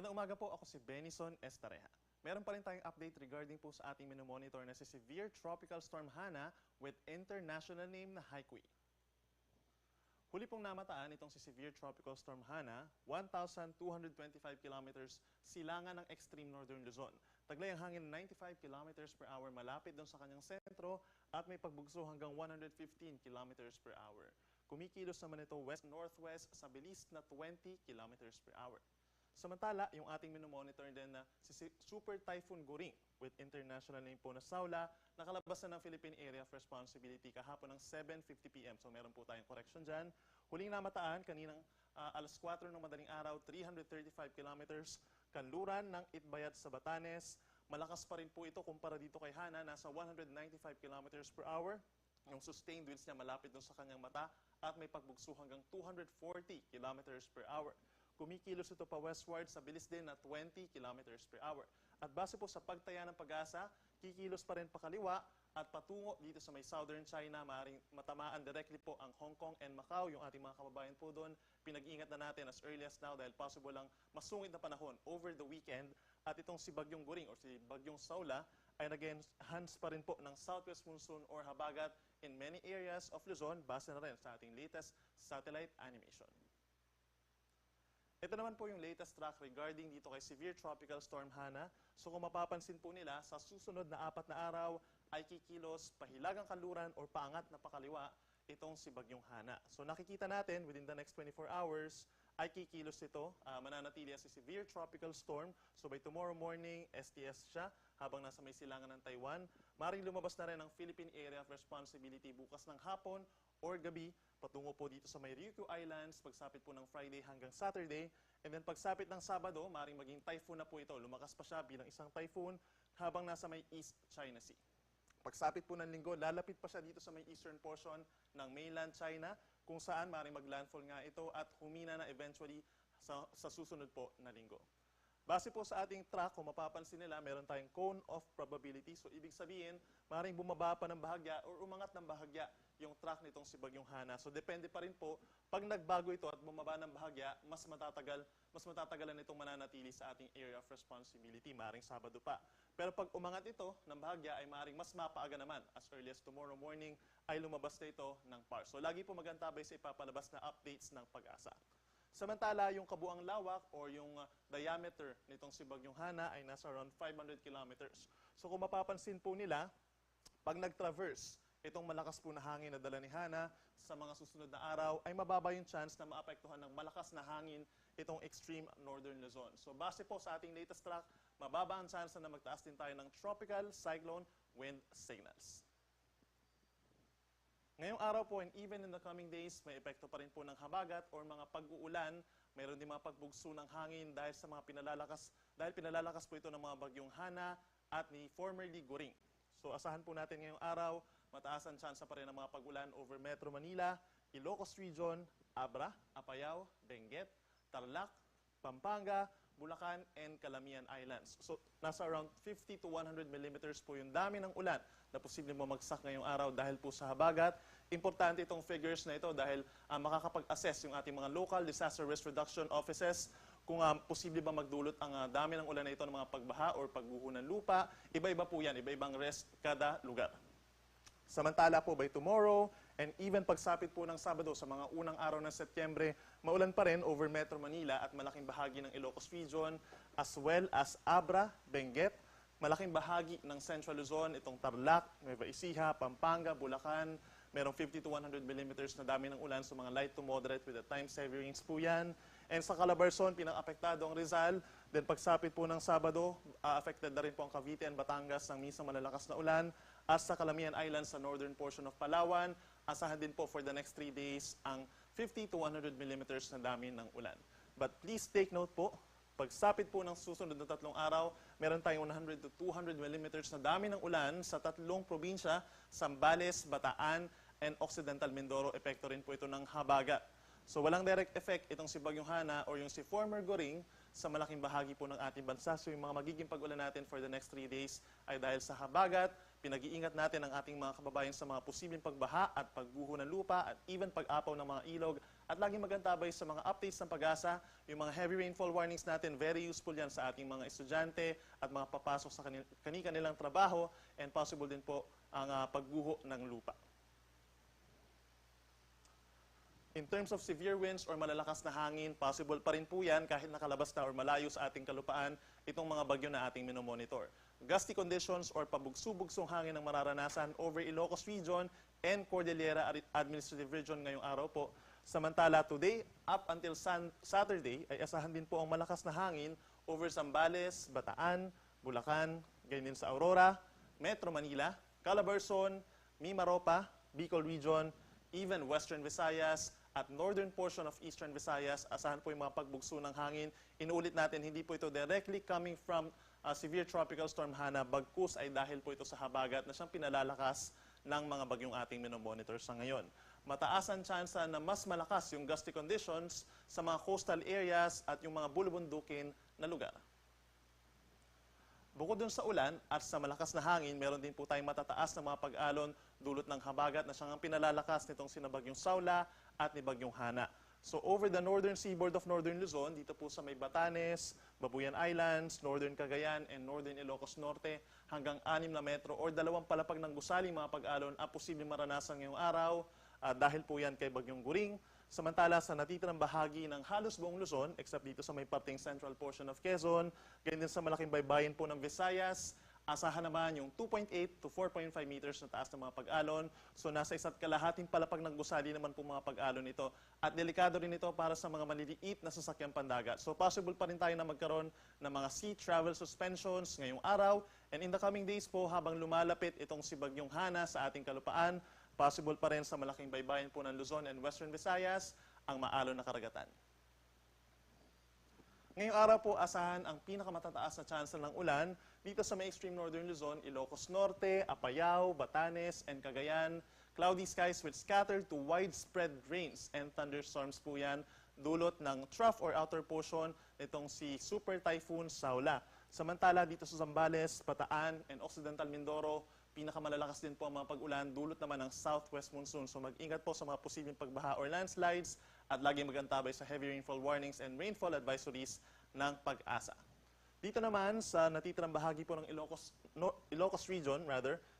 Magandang umaga po, ako si Benison Estareja. Meron pa rin tayong update regarding po sa ating monitor na si Severe Tropical Storm Hana with international name na Haikui. Huli pong namataan itong si Severe Tropical Storm Hana, 1,225 kilometers silangan ng extreme northern Luzon. Taglay ang hangin 95 kilometers per hour malapit doon sa kanyang sentro at may pagbugso hanggang 115 kilometers per hour. Kumikilos naman ito west-northwest sa bilis na 20 kilometers per hour. Samantala, yung ating minomonitor din na si Super Typhoon Goring with international name po na Saula, nakalabas na ng Philippine Area of Responsibility kahapon ng 7:50 p.m. So meron po tayong correction dyan. Huling namataan, kaninang alas 4 ng madaling araw, 335 kilometers, kanluran ng Itbayat sa Batanes. Malakas pa rin po ito kumpara dito kay Hana, nasa 195 kilometers per hour. Yung sustained winds niya malapit dun sa kanyang mata at may pagbugso hanggang 240 kilometers per hour. Kumikilos ito pa westward sa bilis din na 20 kilometers per hour. At base po sa pagtaya ng pag-asa, kikilos pa rin pakaliwa at patungo dito sa may southern China, maaaring matamaan directly po ang Hong Kong and Macau, yung ating mga kababayan po doon. Pinag-iingat na natin as early as now dahil possible lang masungit na panahon over the weekend. At itong si Bagyong Goring or si Bagyong Saula ay nag-enhance pa rin po ng southwest monsoon or habagat in many areas of Luzon, base na rin sa ating latest satellite animation. Ito naman po yung latest track regarding dito kay Severe Tropical Storm Hana. So kung mapapansin po nila, sa susunod na 4 na araw ay kikilos pahilagang kanluran or paangat na pakaliwa itong si Bagyong Hana. So nakikita natin within the next 24 hours ay kikilos ito, mananatili si Severe Tropical Storm. So by tomorrow morning, STS siya habang nasa may silangan ng Taiwan. Maring lumabas na rin ang Philippine Area of Responsibility bukas ng hapon or gabi, patungo po dito sa may Ryukyu Islands, pagsapit po ng Friday hanggang Saturday. And then pagsapit ng Sabado, maring maging typhoon na po ito. Lumakas pa siya bilang isang typhoon habang nasa may East China Sea. Pagsapit po ng Linggo, lalapit pa siya dito sa may eastern portion ng mainland China, kung saan maring maglandfall nga ito at humina na eventually sa susunod po na Linggo. Base po sa ating track, kung mapapansin nila, meron tayong cone of probability. So, ibig sabihin, maaaring bumaba pa ng bahagya or umangat ng bahagya yung track nitong si Bagyong Hana. So, depende pa rin po, pag nagbago ito at bumaba ng bahagya, mas matatagalan itong mananatili sa ating area of responsibility, maaaring Sabado pa. Pero pag umangat ito ng bahagya, ay maaaring mas mapaaga naman. As early as tomorrow morning, ay lumabas na ito ng PAR. So, lagi po magantabay sa ipapalabas na updates ng pag-asa. Samantala, yung kabuang lawak or yung diameter nitong si Bagyong Hana ay nasa around 500 kilometers. So kung mapapansin po nila, pag nag-traverse itong malakas po na hangin na dala ni Hana sa mga susunod na araw, ay mababa yung chance na maapektuhan ng malakas na hangin itong extreme northern Luzon. So base po sa ating latest track, mababa ang chance na magtaas din tayo ng tropical cyclone wind signals. Ngayong araw po and even in the coming days, may epekto pa rin po ng habagat or mga pag-uulan. Mayroon din mga pagbugso ng hangin dahil sa mga pinalalakas po ito ng mga bagyong Hana at ni formerly Goring. So asahan po natin ngayong araw, mataas ang tsansa pa rin ng mga pag-ulan over Metro Manila, Ilocos Region, Abra, Apayao, Benguet, Tarlac, Pampanga, Bulacan, and Calamian Islands. So, nasa around 50 to 100 millimeters po yung dami ng ulan na posibleng bumagsak ngayong araw dahil po sa habagat. Importante itong figures na ito dahil makakapag-assess yung ating mga local disaster risk reduction offices kung posible ba magdulot ang dami ng ulan na ito ng mga pagbaha or pagguho ng lupa. Iba-iba po yan, iba-ibang risk kada lugar. Samantala po by tomorrow and even pagsapit po ng Sabado sa mga unang araw ng Setyembre, maulan pa rin over Metro Manila at malaking bahagi ng Ilocos Region as well as Abra, Benguet, malaking bahagi ng Central Luzon, itong Tarlac, Nueva Ecija, Pampanga, Bulacan, merong 50 to 100 millimeters na dami ng ulan, so mga light to moderate with the time-saving rains po yan. And sa Calabarzon, pinang-apektado ang Rizal. Then pagsapit po ng Sabado, affected na rin po ang Cavite and Batangas ng minsan malalakas na ulan. As sa Calamian Islands sa northern portion of Palawan, asahan din po for the next 3 days ang 50 to 100 millimeters na dami ng ulan. But please take note po, pagsapit po ng susunod na 3 araw, meron tayong 100 to 200 millimeters na dami ng ulan sa 3 probinsya, Zambales, Bataan, and Occidental Mindoro. Epekto rin po ito ng habagat. So walang direct effect itong si Bagyong Hana or yung si former Goring sa malaking bahagi po ng ating bansa. So yung mga magiging pag-ulan natin for the next 3 days ay dahil sa habagat, Pinag-iingat natin ang ating mga kababayan sa mga posibleng pagbaha at pagguho ng lupa at even pag-apaw ng mga ilog. At laging magantabay sa mga updates ng pag-asa. Yung mga heavy rainfall warnings natin, very useful yan sa ating mga estudyante at mga papasok sa kanilang trabaho, and possible din po ang pagguho ng lupa. In terms of severe winds or malalakas na hangin, possible pa rin po yan kahit nakalabas na or malayo sa ating kalupaan itong mga bagyo na ating minomonitor. Gusty conditions or pabugso-bugsong hangin ang mararanasan over Ilocos Region and Cordillera Administrative Region ngayong araw po. Samantala, today up until Saturday ay asahan din po ang malakas na hangin over Zambales, Bataan, Bulacan, ganyan din sa Aurora, Metro Manila, Calabarzon, Mimaropa, Bicol Region, even Western Visayas, at northern portion of Eastern Visayas. Asahan po yung mga pagbugso ng hangin. Inuulit natin, hindi po ito directly coming from severe tropical storm Hana, bagkus ay dahil po ito sa habagat na siyang pinalalakas ng mga bagyong ating minomonitor sa ngayon. Mataas ang tsansa na mas malakas yung gusty conditions sa mga coastal areas at yung mga bulubundukin na lugar. Bukod dun sa ulan at sa malakas na hangin, meron din po tayong matataas na mga pag-alon dulot ng habagat na siyang pinalalakas nitong sinabagyong Saula at ni Bagyong Hana. So over the northern seaboard of northern Luzon, dito po sa may Batanes, Babuyan Islands, northern Cagayan, and northern Ilocos Norte, hanggang 6 na metro or 2 palapag ng gusaling mga pag-alon ang posibleng maranasan ngayong araw dahil po yan kay Bagyong Guring. Samantala sa natitirang bahagi ng halos buong Luzon, except dito sa may parting central portion of Quezon, ganyan din sa malaking baybayin po ng Visayas, asahan naman yung 2.8 to 4.5 meters na taas ng mga pag-alon. So nasa 1.5 palapag ng gusali naman po mga pag-alon ito. At delikado rin ito para sa mga maliliit na sasakyang pandagat. So possible pa rin tayo na magkaroon ng mga sea travel suspensions ngayong araw. And in the coming days po, habang lumalapit itong si Bagyong Hana sa ating kalupaan, possible pa rin sa malaking baybayin po ng Luzon and Western Visayas ang maalon na karagatan. Ngayong araw po, asahan ang pinakamatataas na chance ng ulan dito sa may extreme northern Luzon, Ilocos Norte, Apayao, Batanes, and Cagayan. Cloudy skies with scattered to widespread rains and thunderstorms po yan, dulot ng trough or outer portion nitong si Super Typhoon Saula. Samantala dito sa Zambales, Bataan, and Occidental Mindoro, pinakamalalakas din po ang mga pag-ulan, dulot naman ng southwest monsoon. So mag-ingat po sa mga posibleng pagbaha or landslides at lagi magantabay sa heavy rainfall warnings and rainfall advisories ng Pag-asa. Dito naman sa natitirang bahagi po ng Ilocos Region,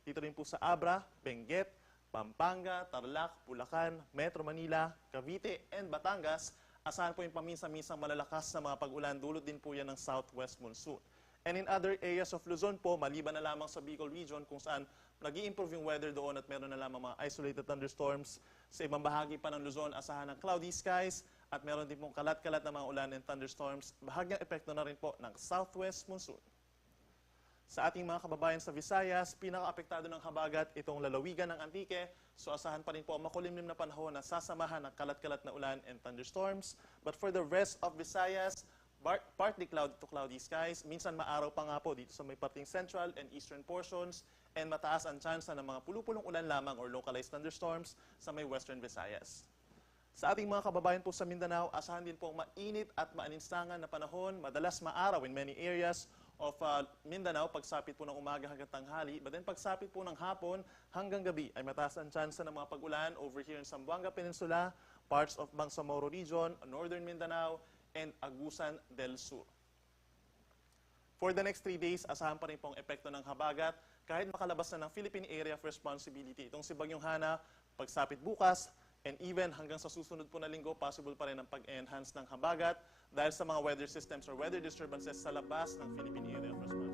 dito rin po sa Abra, Benguet, Pampanga, Tarlac, Bulacan, Metro Manila, Cavite, and Batangas, asahan po yung paminsan-minsang malalakas na mga pag-ulan, dulot din po yan ng southwest monsoon. And in other areas of Luzon po, maliban na lamang sa Bicol Region kung saan nag-i-improve yung weather doon at meron na lamang mga isolated thunderstorms. Sa ibang bahagi pa ng Luzon, asahan ng cloudy skies at meron din pong kalat-kalat na mga ulan and thunderstorms. Bahagyang epekto na rin po ng southwest monsoon. Sa ating mga kababayan sa Visayas, pinaka-apektado ng habagat itong lalawigan ng Antique. So asahan pa rin po ang makulimlim na panahon na sasamahan ng kalat-kalat na ulan and thunderstorms. But for the rest of Visayas, partly cloudy to cloudy skies. Minsan maaraw pa nga po dito sa may parting central and eastern portions. And mataas ang tsansa ng mga pulupulong ulan lamang or localized thunderstorms sa may western Visayas. Sa ating mga kababayan po sa Mindanao, asahan din po mainit at maalinsangan na panahon. Madalas maaraw in many areas of Mindanao, pagsapit po ng umaga hanggang tanghali. But then pagsapit po ng hapon hanggang gabi ay mataas ang tsansa ng mga pag-ulan over here in Zamboanga Peninsula, parts of Bangsamoro Region, northern Mindanao, and Agusan del Sur. For the next 3 days, asahan pa rin pong epekto ng habagat kahit makalabas na ng Philippine Area of Responsibility. Itong si Bagyong Hana, pagsapit bukas, and even hanggang sa susunod po na linggo, possible pa rin ang pag-enhance ng habagat dahil sa mga weather systems or weather disturbances sa labas ng Philippine Area of Responsibility.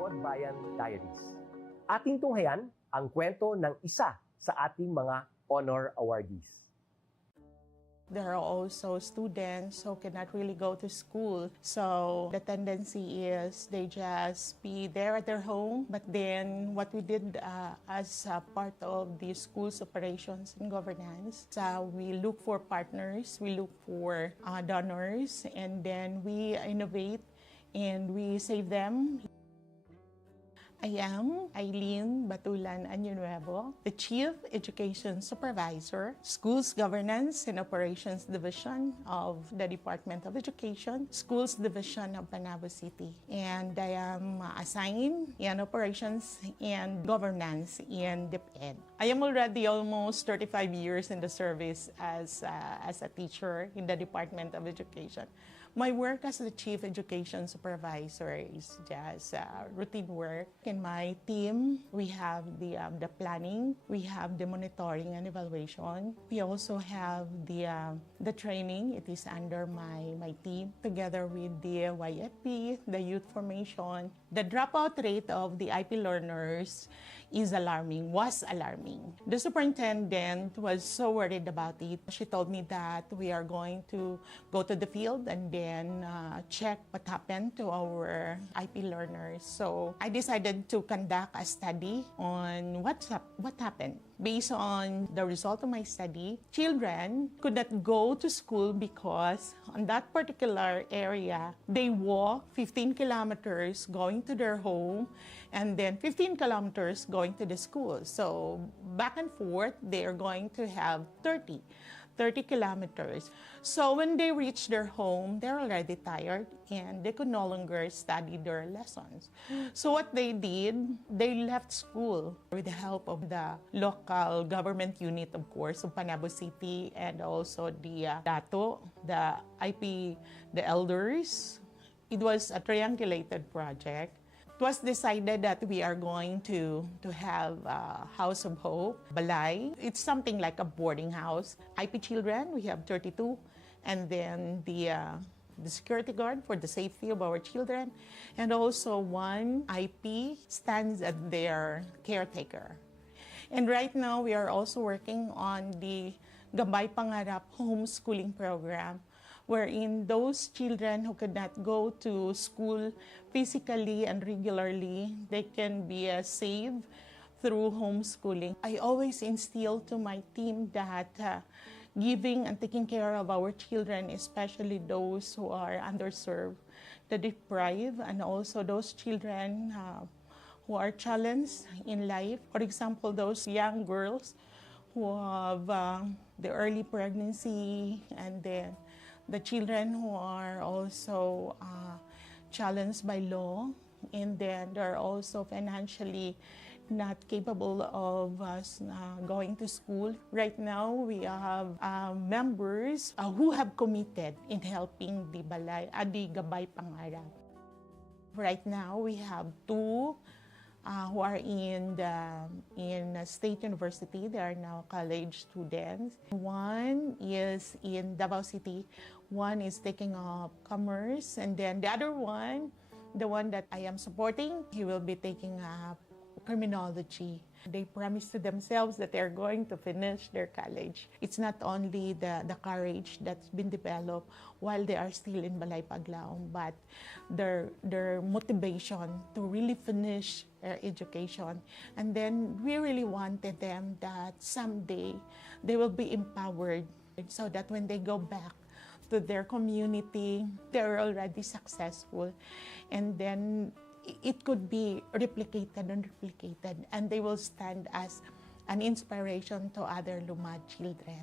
Lingkod Bayan Diaries. Ating tunghayan ang kwento ng isa sa ating mga honor awardees. There are also students who cannot really go to school. So the tendency is they just be there at their home. But then what we did as part of the school's operations and governance, we look for partners, we look for donors, and then we innovate and we save them. I am Eileen Batulan Añonuevo, the Chief Education Supervisor, Schools Governance and Operations Division of the Department of Education, Schools Division of Panabo City. And I am assigned in Operations and Governance in DepEd. I am already almost 35 years in the service as a teacher in the Department of Education. My work as the Chief Education Supervisor is just routine work. In my team, we have the planning, we have the monitoring and evaluation. We also have the training. It is under my team, together with the YFP, the youth formation. The dropout rate of the IP learners was alarming. The superintendent was so worried about it. She told me that we are going to go to the field and then check what happened to our IP learners. So I decided to conduct a study on what happened. Based on the result of my study, children could not go to school because on that particular area, they walk 15 kilometers going to their home and then 15 kilometers going to the school. So back and forth, they are going to have 30 kilometers. So when they reach their home, they're already tired and they could no longer study their lessons. So what they did, they left school with the help of the local government unit, of course, of Panabo City, and also the DATO, the IP, the elders. It was a triangulated project. It was decided that we are going to have a House of Hope, Balay. It's something like a boarding house. IP children, we have 32. And then the security guard for the safety of our children. And also one IP stands as their caretaker. And right now, we are also working on the Gabay Pangarap homeschooling program, wherein those children who could not go to school physically and regularly, they can be saved through homeschooling. I always instill to my team that giving and taking care of our children, especially those who are underserved, the deprived, and also those children who are challenged in life. For example, those young girls who have the early pregnancy, and then the children who are also challenged by law, and then they're also financially not capable of going to school. Right now, we have members who have committed in helping the Gabay Pangarap. Right now, we have two who are in State University. They are now college students. One is in Davao City. One is taking up commerce. And then the other one, the one that I am supporting, he will be taking up criminology. They promise to themselves that they're going to finish their college. It's not only the courage that's been developed while they are still in Balay Paglaom, but their motivation to really finish their education. And then we really wanted them that someday they will be empowered so that when they go back to their community, they're already successful. And then it could be replicated and replicated, and they will stand as an inspiration to other Lumad children.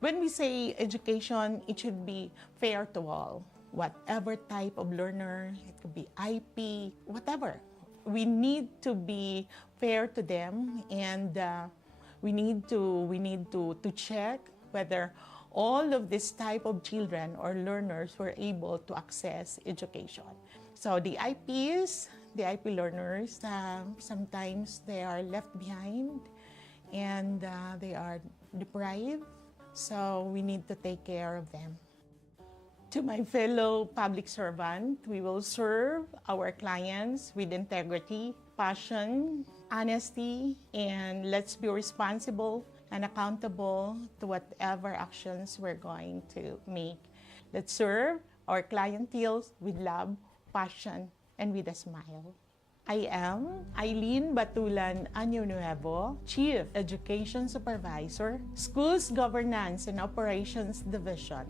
When we say education, it should be fair to all. Whatever type of learner, it could be IP, whatever. We need to be fair to them, and we need to check whether all of this type of children or learners were able to access education. So the IPs, the IP learners, sometimes they are left behind and they are deprived. So we need to take care of them. To my fellow public servant, we will serve our clients with integrity, passion, honesty, and let's be responsible and accountable to whatever actions we're going to make. Let's serve our clientele with love, passion, and with a smile. I am Eileen Batulan Año Nuevo, Chief Education Supervisor, Schools Governance and Operations Division,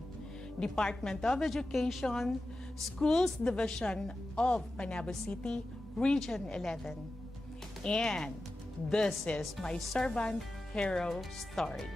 Department of Education, Schools Division of Panabo City, Region 11. And this is my servant hero story.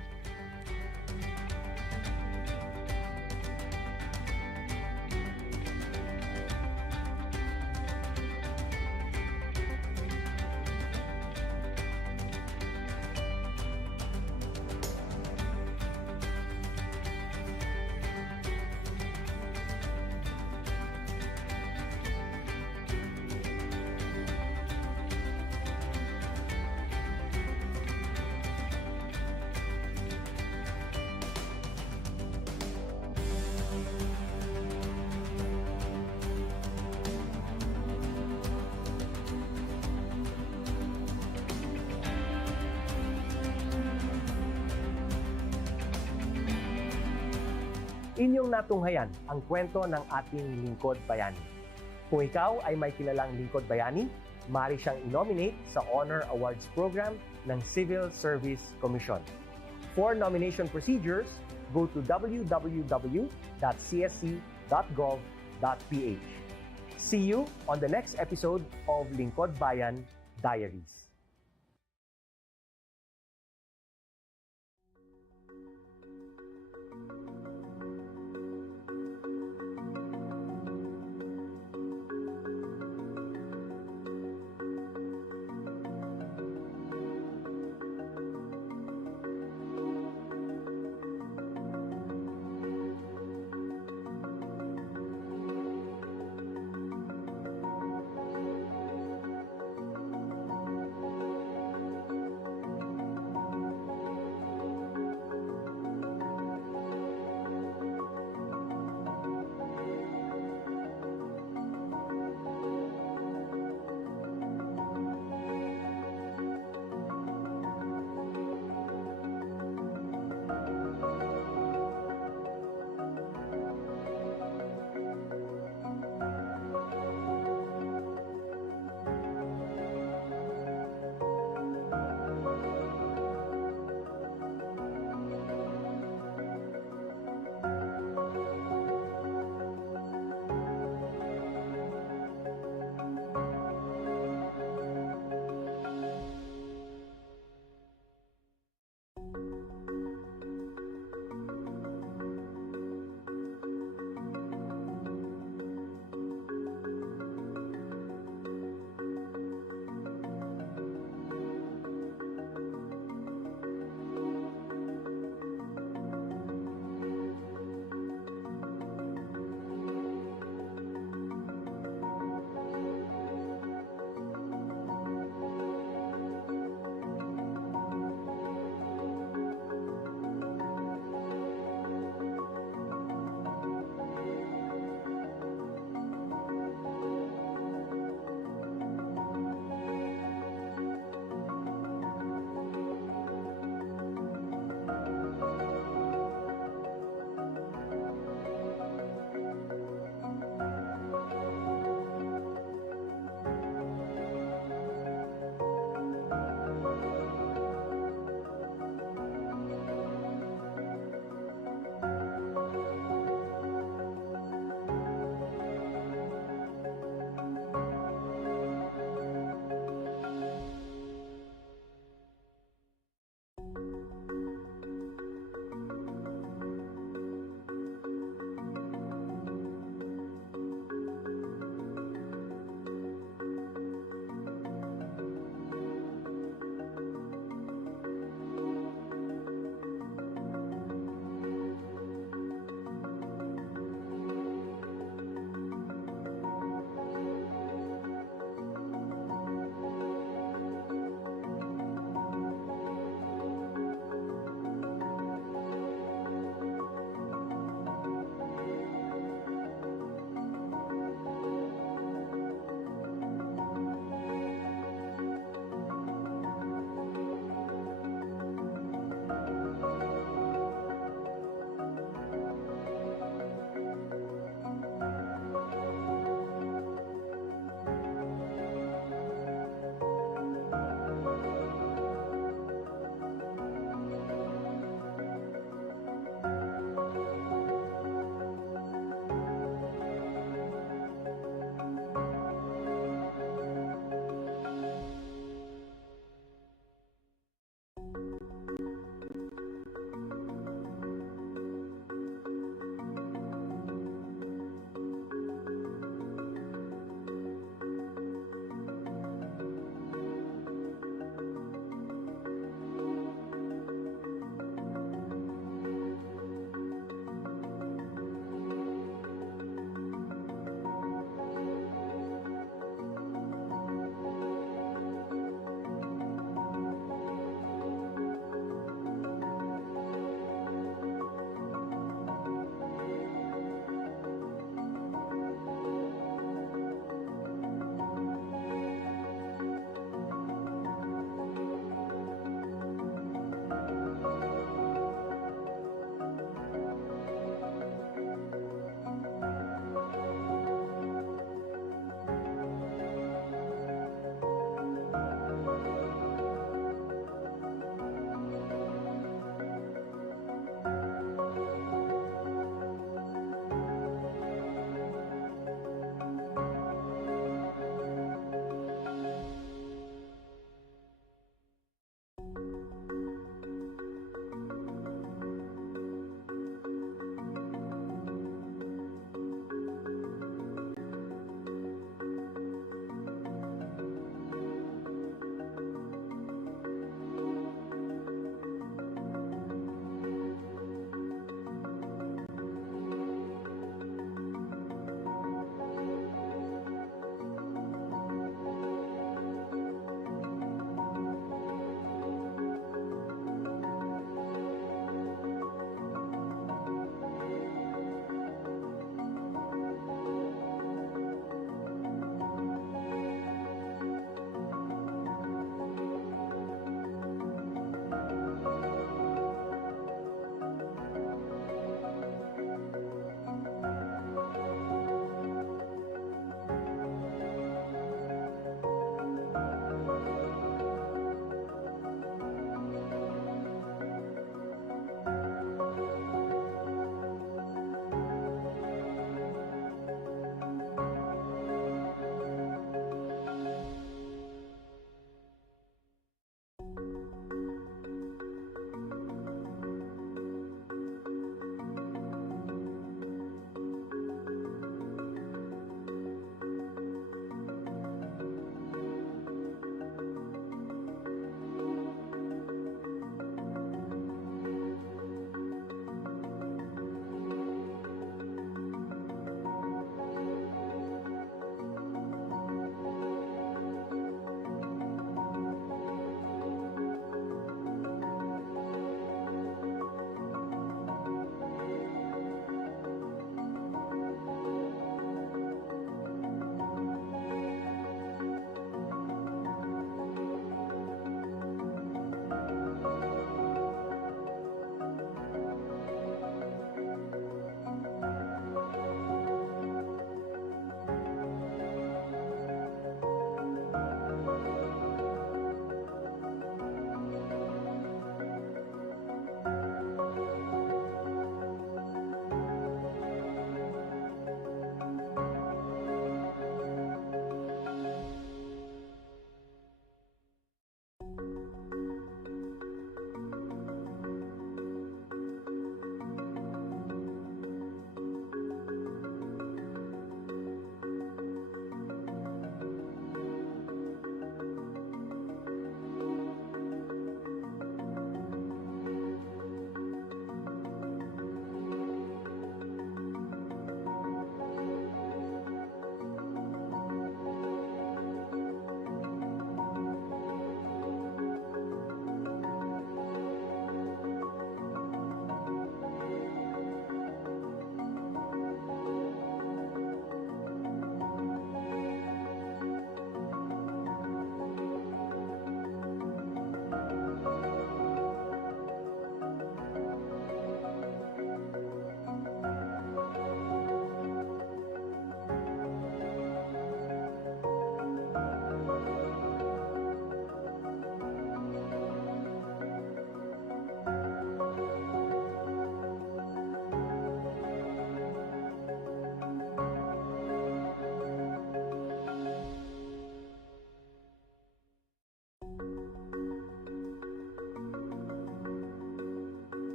Inyong natunghayan ang kwento ng ating lingkod bayani. Kung ikaw ay may kilalang lingkod bayani, maaari siyang i-nominate sa Honor Awards Program ng Civil Service Commission. For nomination procedures, go to www.csc.gov.ph. See you on the next episode of Lingkod Bayan Diaries.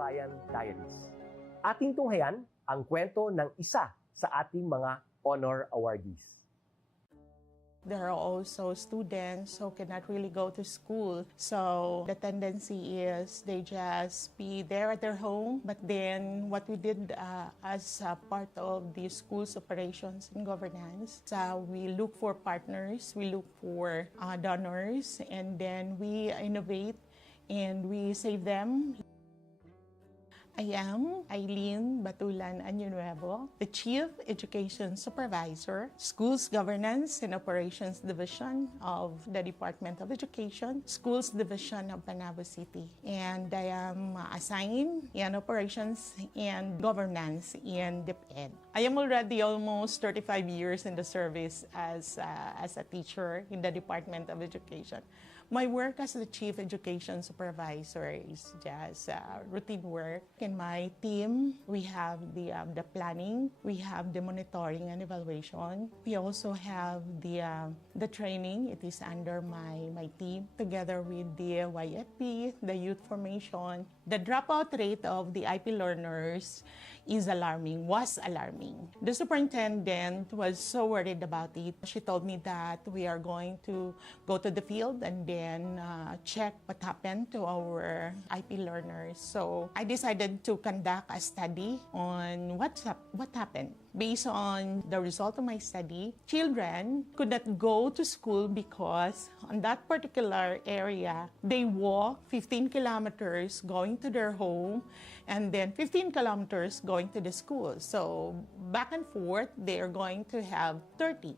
Bayan Diaries. Ating tunghayan ang kwento ng isa sa ating mga honor awardees. There are also students who cannot really go to school. So the tendency is they just be there at their home. But then what we did as part of the school's operations and governance, we look for partners, we look for donors, and then we innovate and we save them. I am Eileen Batulan Año-Nuevo, the Chief Education Supervisor, Schools Governance and Operations Division of the Department of Education, Schools Division of Panabo City. And I am assigned in Operations and Governance in DepEd. I am already almost 35 years in the service as a teacher in the Department of Education. My work as the Chief Education Supervisor is just routine work. In my team, we have the planning, we have the monitoring and evaluation. We also have the training. It is under my team, together with the YFP, the youth formation. The dropout rate of the IP learners was alarming. The superintendent was so worried about it. She told me that we are going to go to the field and then check what happened to our IP learners. So I decided to conduct a study on what happened. Based on the result of my study, children could not go to school because on that particular area, they walk 15 kilometers going to their home and then 15 kilometers going to the school. So back and forth, they are going to have 30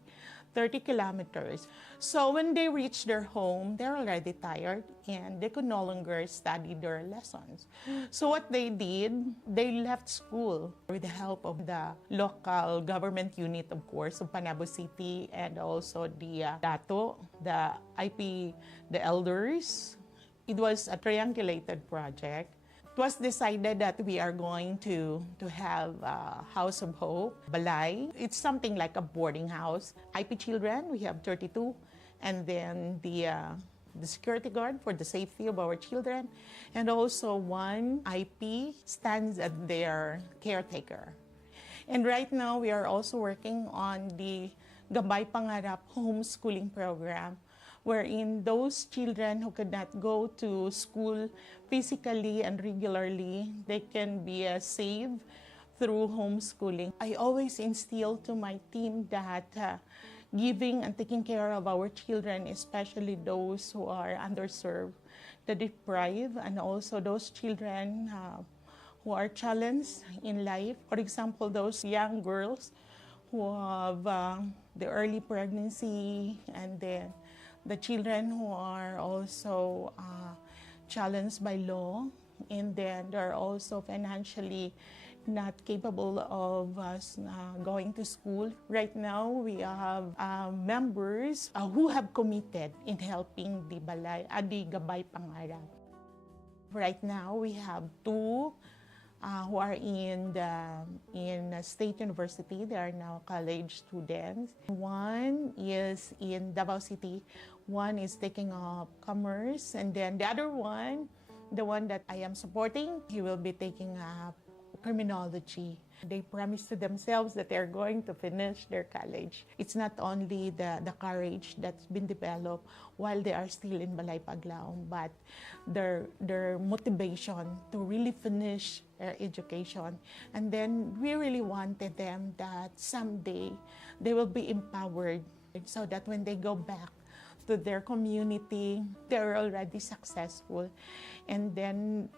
kilometers. So when they reach their home, they're already tired and they could no longer study their lessons. So what they did, they left school with the help of the local government unit, of course, of Panabo City, and also the DATO, the IP, the elders. It was a triangulated project. It was decided that we are going to have a House of Hope, Balay. It's something like a boarding house. IP children, we have 32. And then the security guard for the safety of our children. And also one IP stands as their caretaker. And right now, we are also working on the Gabay Pangarap homeschooling program, wherein those children who could not go to school physically and regularly, they can be saved through homeschooling. I always instill to my team that giving and taking care of our children, especially those who are underserved, the deprived, and also those children who are challenged in life. For example, those young girls who have the early pregnancy, and then the children who are also challenged by law, and then they're also financially not capable of going to school. Right now, we have members who have committed in helping the Gabay Pangarap. Right now, we have two who are in State University. They are now college students. One is in Davao City. One is taking up commerce. And then the other one, the one that I am supporting, he will be taking up criminology. They promise to themselves that they're going to finish their college. It's not only the courage that's been developed while they are still in Balay Paglaom, but their motivation to really finish their education. And then we really wanted them that someday they will be empowered so that when they go back to their community, they're already successful. And then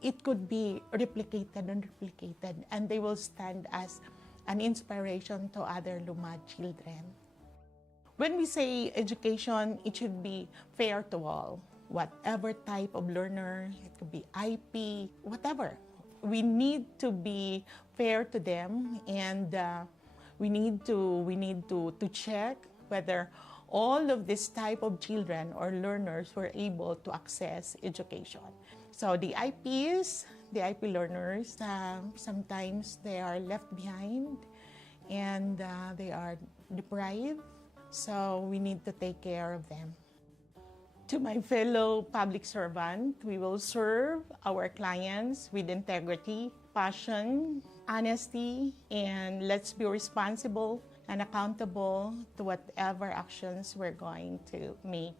it could be replicated and replicated, and they will stand as an inspiration to other Lumad children. When we say education, it should be fair to all. Whatever type of learner, it could be IP, whatever. We need to be fair to them, and we need to check whether all of this type of children or learners were able to access education. So the IPs, the IP learners, sometimes they are left behind and they are deprived. So we need to take care of them. To my fellow public servant, we will serve our clients with integrity, passion, honesty, and let's be responsible and accountable to whatever actions we're going to make.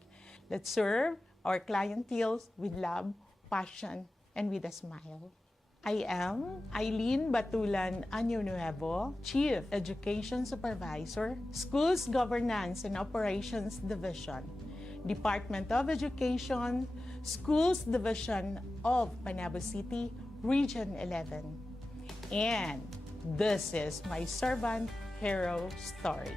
Let's serve our clientele with love, passion, and with a smile. I am Eileen Batulan Año Nuevo, Chief Education Supervisor, Schools Governance and Operations Division, Department of Education, Schools Division of Panabo City, Region 11. And this is my servant hero story.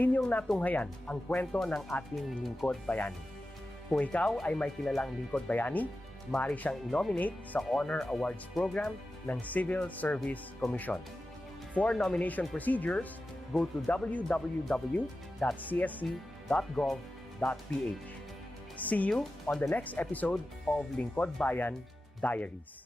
Inyong natunghayan ang kwento ng ating lingkod bayani. Kung ikaw ay may kilalang lingkod bayani, maaari siyang i-nominate sa Honor Awards Program ng Civil Service Commission. For nomination procedures, go to www.csc.gov.ph. See you on the next episode of Lingkod Bayan Diaries.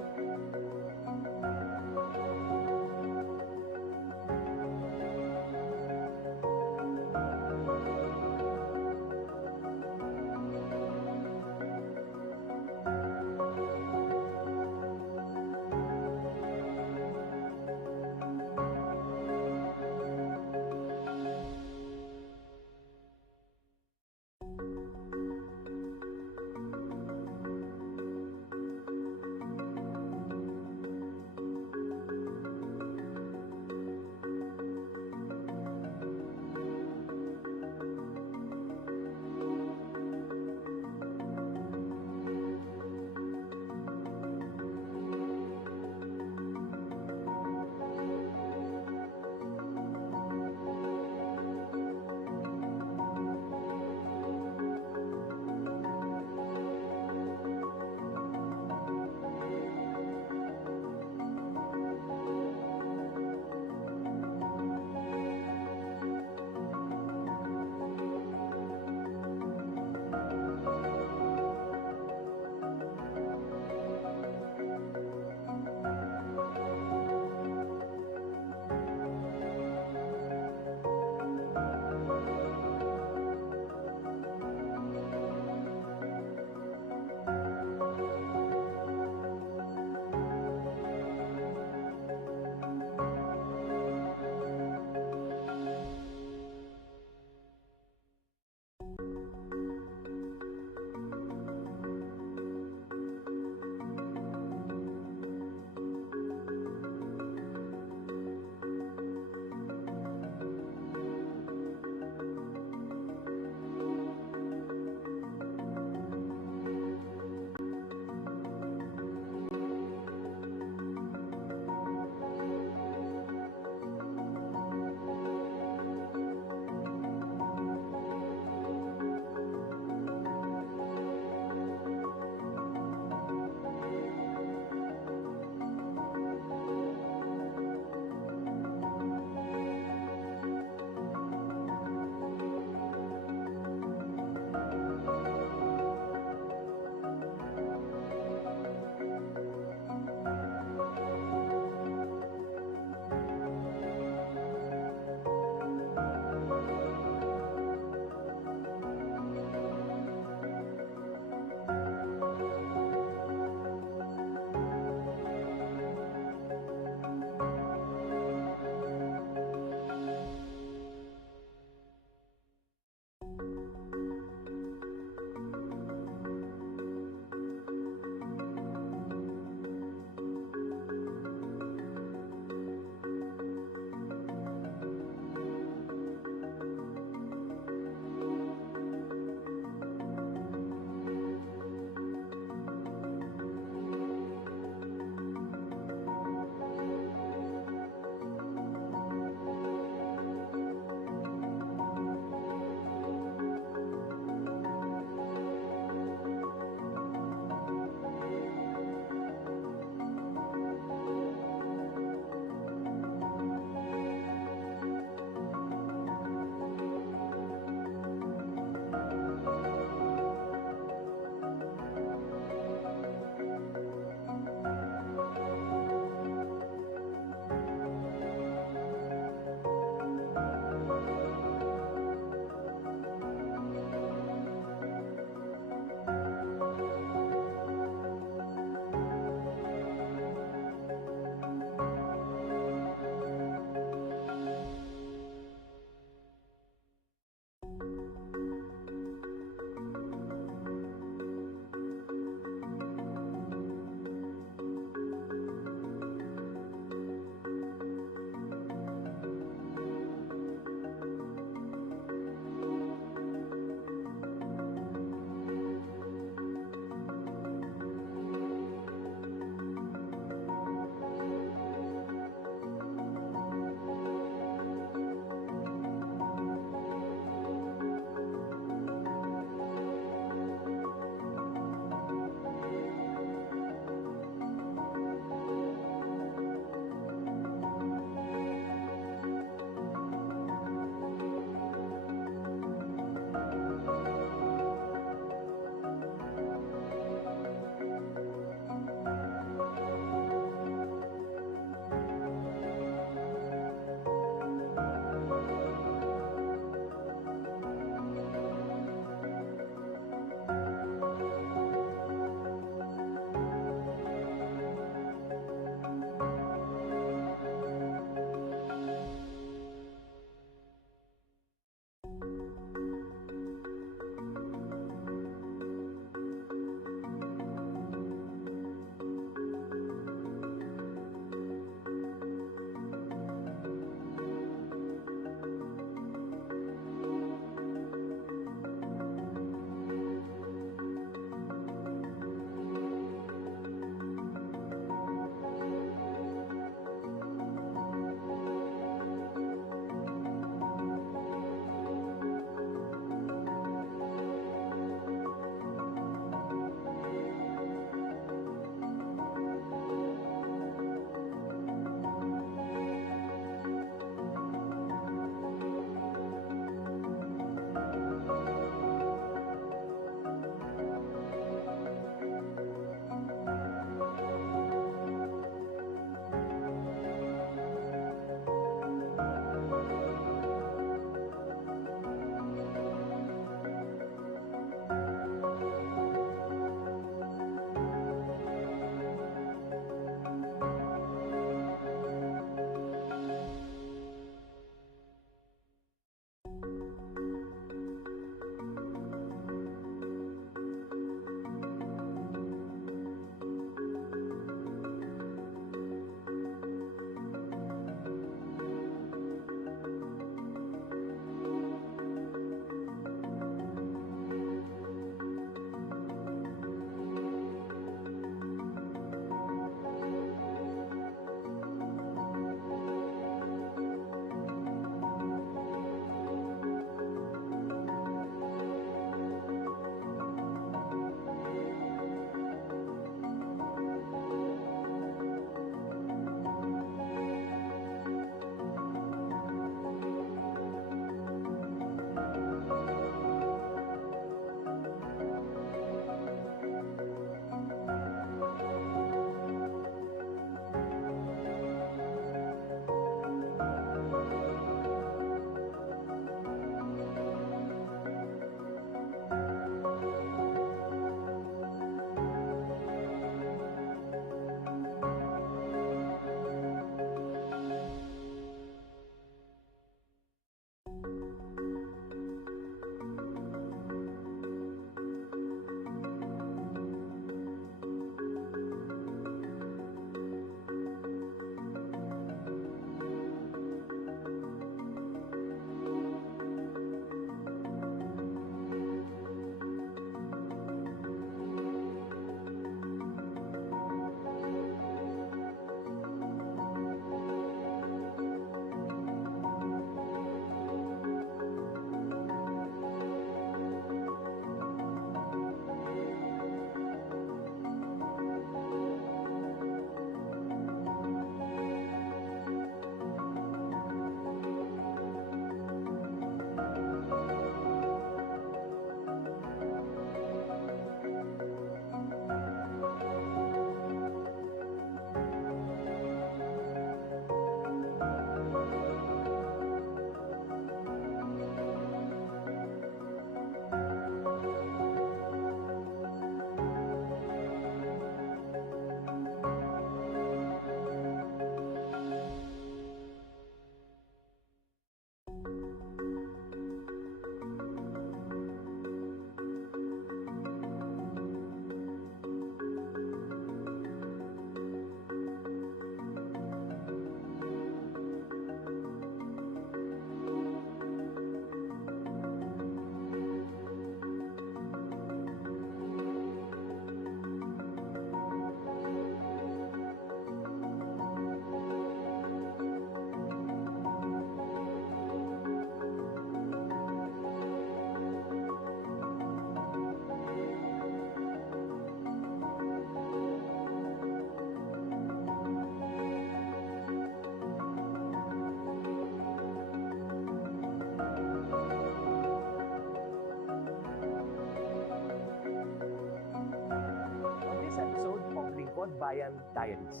Bayan Diaries.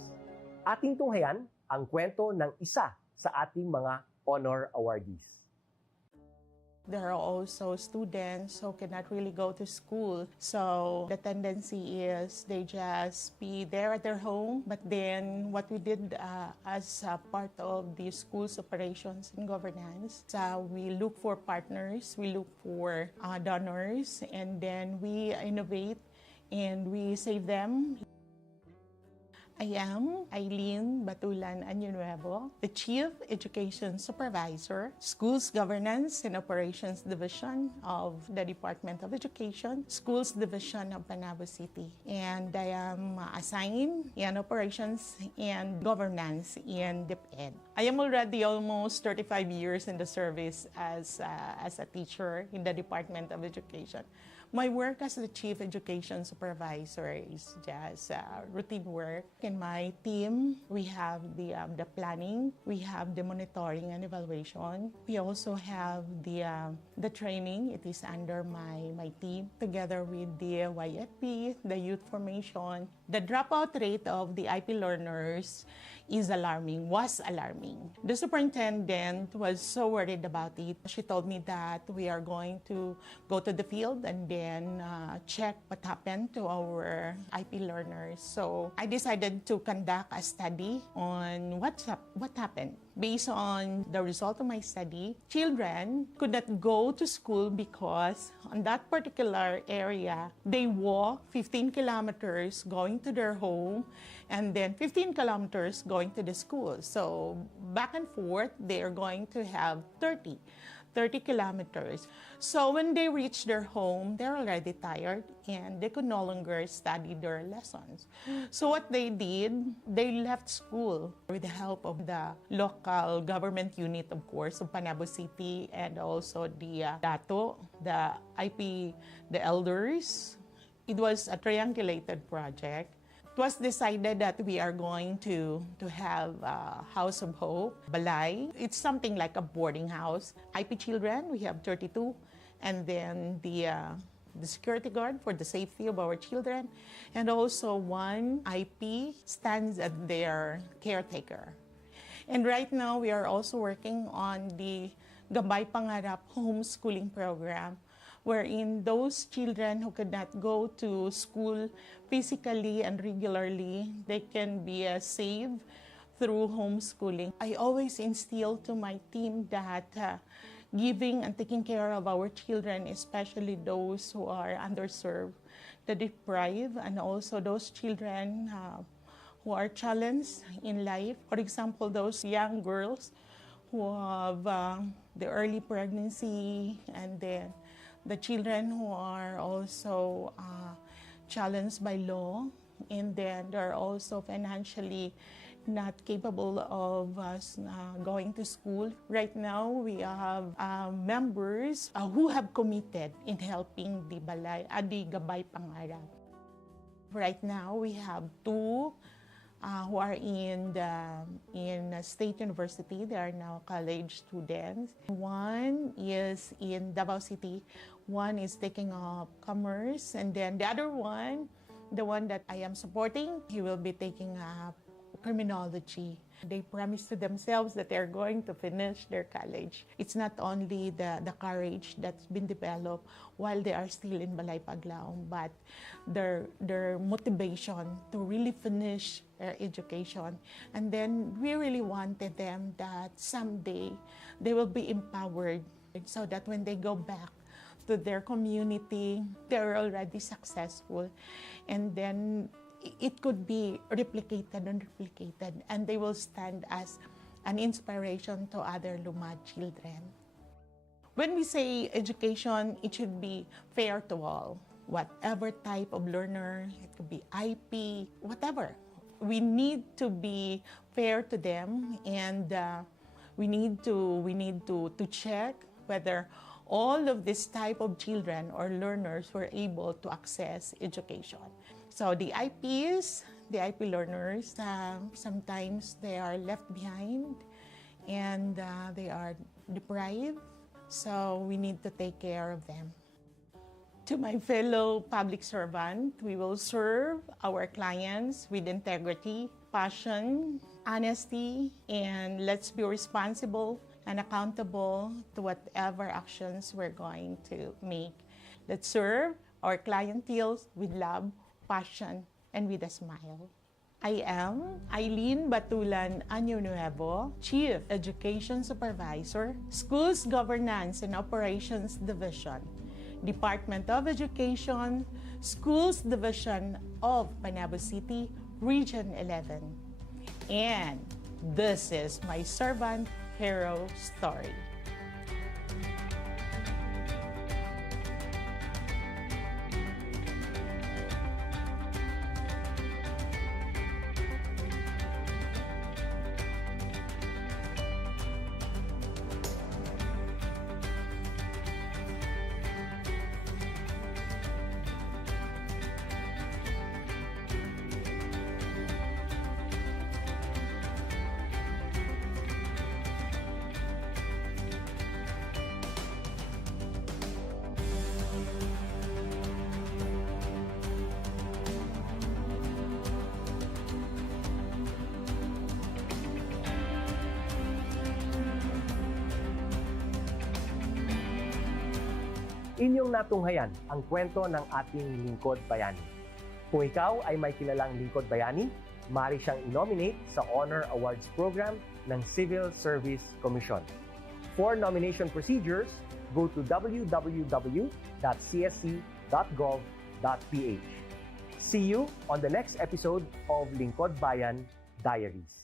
Ating tunghayan ang kwento ng isa sa ating mga honor awardees. There are also students who cannot really go to school. So the tendency is they just be there at their home. But then what we did as part of the school's operations and governance, we look for partners, we look for donors, and then we innovate and we save them. I am Eileen Batulan Añonuevo, the Chief Education Supervisor, Schools Governance and Operations Division of the Department of Education, Schools Division of Panabo City. And I am assigned in Operations and Governance in DepEd. I am already almost 35 years in the service as a teacher in the Department of Education. My work as the Chief Education Supervisor is just routine work. In my team, we have the planning, we have the monitoring and evaluation. We also have the training. It is under my team, together with the YFP, the youth formation. The dropout rate of the IP learners was alarming. The superintendent was so worried about it. She told me that we are going to go to the field and then check what happened to our IP learners. So I decided to conduct a study on what happened. Based on the result of my study, children could not go to school because on that particular area, they walk 15 kilometers going to their home and then 15 kilometers going to the school. So back and forth, they are going to have 30 kilometers. So when they reach their home, they're already tired and they could no longer study their lessons. So what they did, they left school with the help of the local government unit, of course, of Panabo City, and also the DATO, the IP, the elders. It was a triangulated project. It was decided that we are going to have a House of Hope, Balay. It's something like a boarding house. IP children, we have 32. And then the security guard for the safety of our children. And also one IP stands as their caretaker. And right now, we are also working on the Gabay Pangarap homeschooling program, wherein those children who could not go to school physically and regularly, they can be saved through homeschooling. I always instill to my team that giving and taking care of our children, especially those who are underserved, the deprived, and also those children who are challenged in life. For example, those young girls who have the early pregnancy, and then the children who are also challenged by law, and then they're also financially not capable of going to school. Right now, we have members who have committed in helping the Gabay Pangarap. Right now, we have two who are in State University. They are now college students. One is in Davao City. One is taking up commerce. And then the other one, the one that I am supporting, he will be taking up criminology. They promise to themselves that they're going to finish their college. It's not only the courage that's been developed while they are still in Balay Paglaom, but their motivation to really finish their education. And then we really wanted them that someday they will be empowered so that when they go back to their community, they're already successful. And then it could be replicated and replicated, and they will stand as an inspiration to other Lumad children. When we say education, it should be fair to all. Whatever type of learner, it could be IP, whatever. We need to be fair to them, and we need to check whether all of this type of children or learners were able to access education. So the IPs, the IP learners, sometimes they are left behind and they are deprived. So we need to take care of them. To my fellow public servant, we will serve our clients with integrity, passion, honesty, and let's be responsible and accountable to whatever actions we're going to make. Let's serve our clientele with love, passion, and with a smile. I am Eileen Batulan Año Nuevo, Chief Education Supervisor, Schools Governance and Operations Division, Department of Education, Schools Division of Panabo City, Region 11. And this is my servant hero story. Inyong natunghayan ang kwento ng ating lingkod bayani. Kung ikaw ay may kilalang lingkod bayani, maaari siyang i-nominate sa Honor Awards Program ng Civil Service Commission. For nomination procedures, go to www.csc.gov.ph. See you on the next episode of Lingkod Bayan Diaries.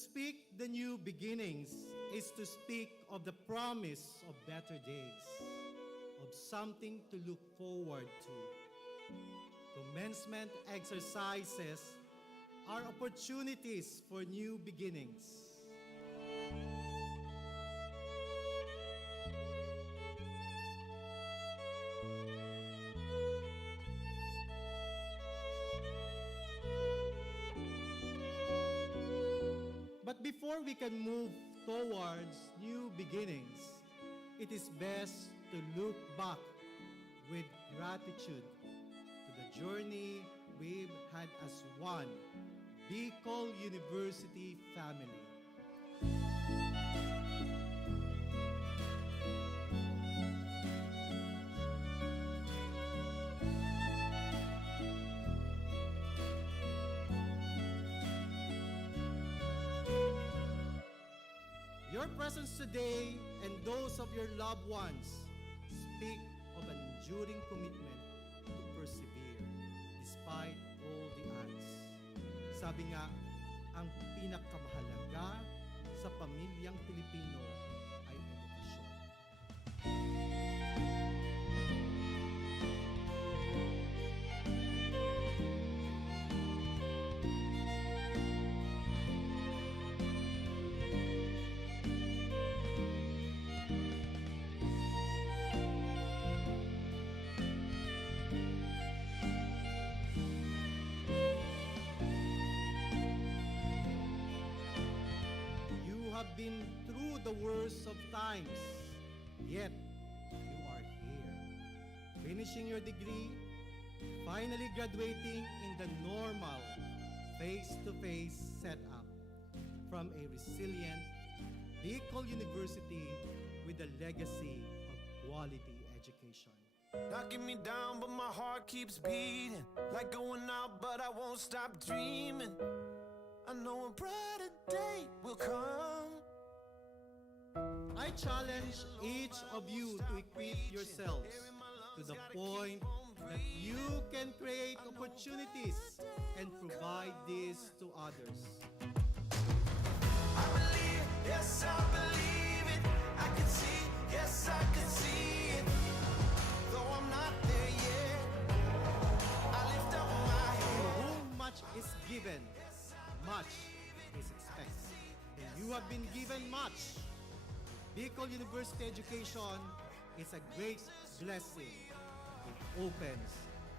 speak the new beginnings is to speak of the promise of better days, of something to look forward to. Commencement exercises are opportunities for new beginnings. But before we can move towards new beginnings, it is best to look back with gratitude to the journey we've had as one Bicol University family. Your presence today and those of your loved ones speak of an enduring commitment to persevere despite all the odds. Sabi nga, ang pinakamahalaga sa pamilyang Pilipino ay edukasyon. Have been through the worst of times, yet you are here, finishing your degree, finally graduating in the normal face-to-face setup from a resilient Bicol University with a legacy of quality education. Knocking me down, but my heart keeps beating. Like going out, but I won't stop dreaming. I know a brighter day will come. I challenge each of you to equip yourselves to the point that you can create opportunities and provide this to others. I believe, yes, I believe it. I can see, yes, I can see it. Though I'm not there yet, I lift up my To head. whom much is given, much is expected. And you have been given much. Bicol University education is a great blessing. It opens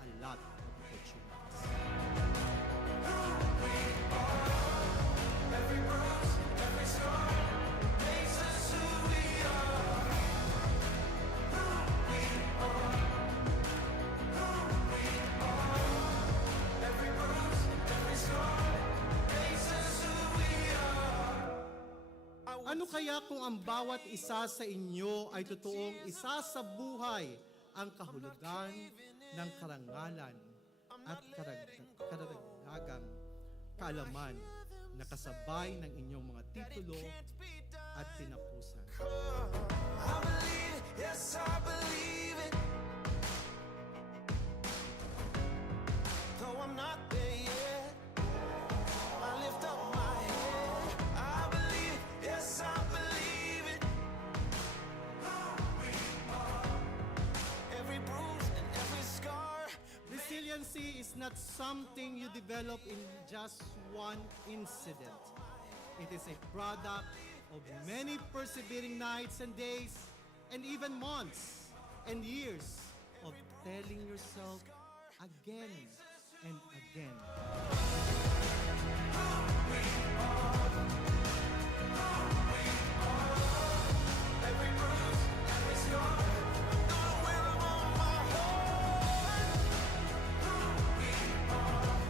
a lot of opportunities. Every bruise, every scar makes us who we are. Who we are. Who we are. Every bruise, every scar makes us who we are. Ano kaya kung ang bawat isa sa inyo ay totoong isa sa buhay ang kahulugan ng karangalan at karagdagang kaalaman na kasabay ng inyong mga titulo at tinapusan? I believe it, yes, I believe it. Though I'm not there yet, I lift up my head. I believe it, yes, I believe it. Every bruise and every scar. Resiliency is not something you develop in just one incident. It is a product of many persevering nights and days, and even months and years of telling yourself again and again. Every bruise, every scar. Gonna wear 'em on my heart. Who we are.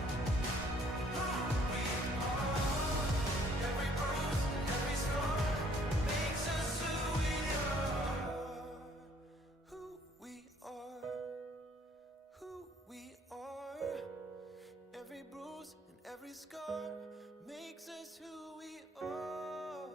Who we are. Every bruise, every scar makes us who we are. Who we are. Who we are. Every bruise and every scar makes us who we are.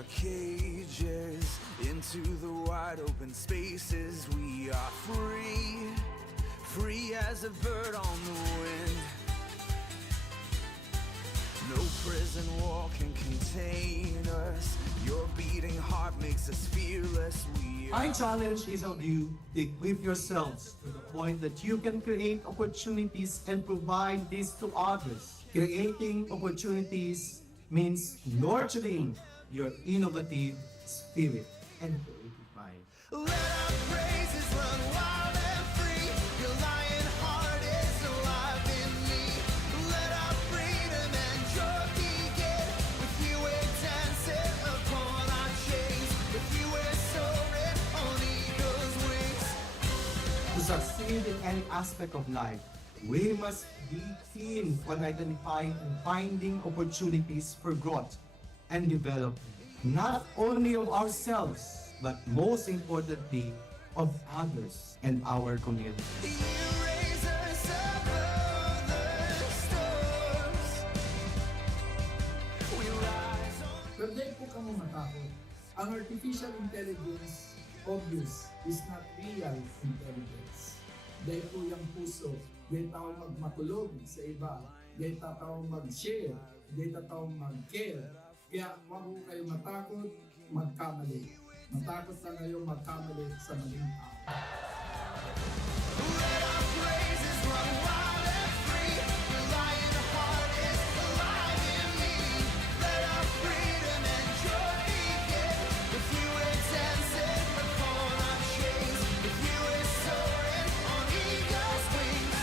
our cages into the wide open spaces. We are free, free as a bird on the wind. No prison wall can contain us. Your beating heart makes us fearless. My challenge is on you to equip yourselves to the point that you can create opportunities and provide this to others. Creating opportunities means nurturing your innovative spirit and creative mind. Let our praises run wild and free. Your lion heart is alive in me. Let our freedom and joy begin. With you we're dancing upon our chains. With you we're soaring on eagle's wings. To succeed in any aspect of life, we must be keen on identifying and finding opportunities for growth and development, not only of ourselves, but most importantly, of others and our community. You raise us above the storms. We rise on. Pwede po kamo matakot. Ang artificial intelligence, obvious, is not real intelligence. Dahil po yung puso, dahil tao magmatulog sa iba, dahil tao mag-share, dahil tao mag-care. Kaya huwag po kayo matakot, magkamali. Matakot na kayo magkamali sa maling tao. Let our praises run wild and free. Your lion heart is alive in me. Let our freedom and joy begin. With you we're dancing upon our chains. With you we're soaring on eagle's wings.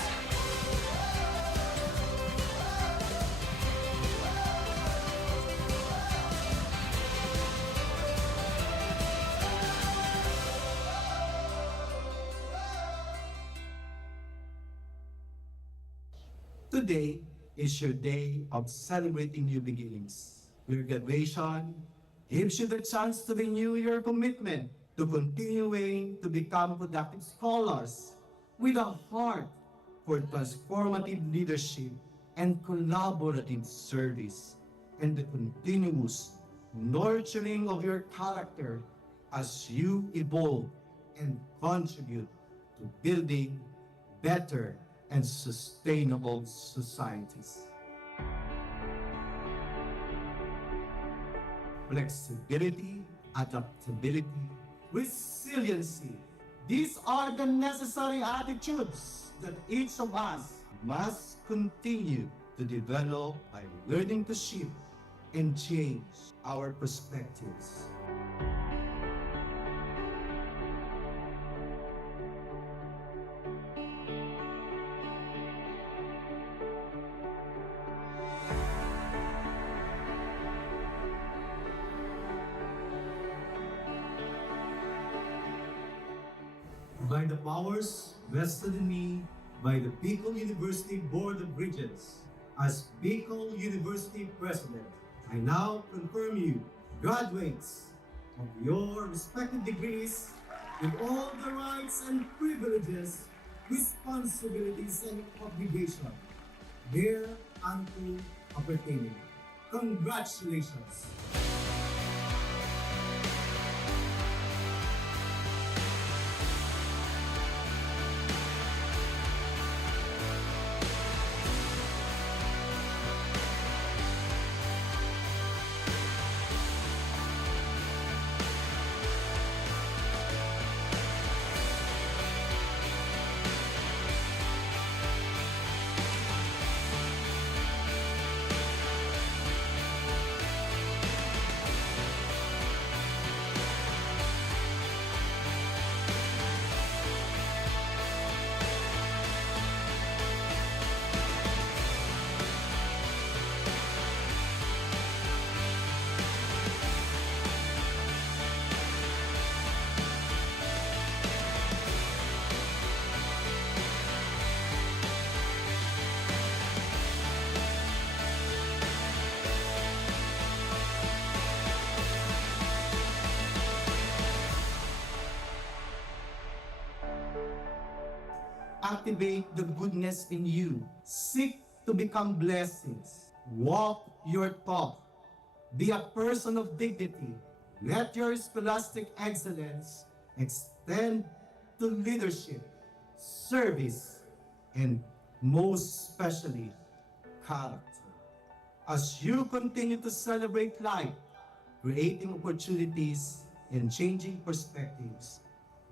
Today is your day of celebrating new beginnings. Your graduation gives you the chance to renew your commitment to continuing to become productive scholars with a heart for transformative leadership and collaborative service, and the continuous nurturing of your character as you evolve and contribute to building better and sustainable societies. Flexibility, adaptability, resiliency. These are the necessary attitudes that each of us must continue to develop by learning to shift and change our perspectives. By the powers vested in me by the Bicol University Board of Regents, as Bicol University President, I now confirm you graduates of your respective degrees with all the rights and privileges, responsibilities and obligations thereunto appertaining. Congratulations! Activate the goodness in you. Seek to become blessings. Walk your talk. Be a person of dignity. Let your scholastic excellence extend to leadership, service, and most especially, character. As you continue to celebrate life, creating opportunities and changing perspectives,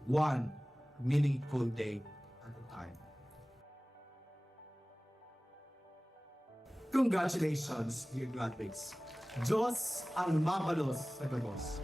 one meaningful day at a time. Congratulations, dear graduates. Diyos ang mabalos sa gabos.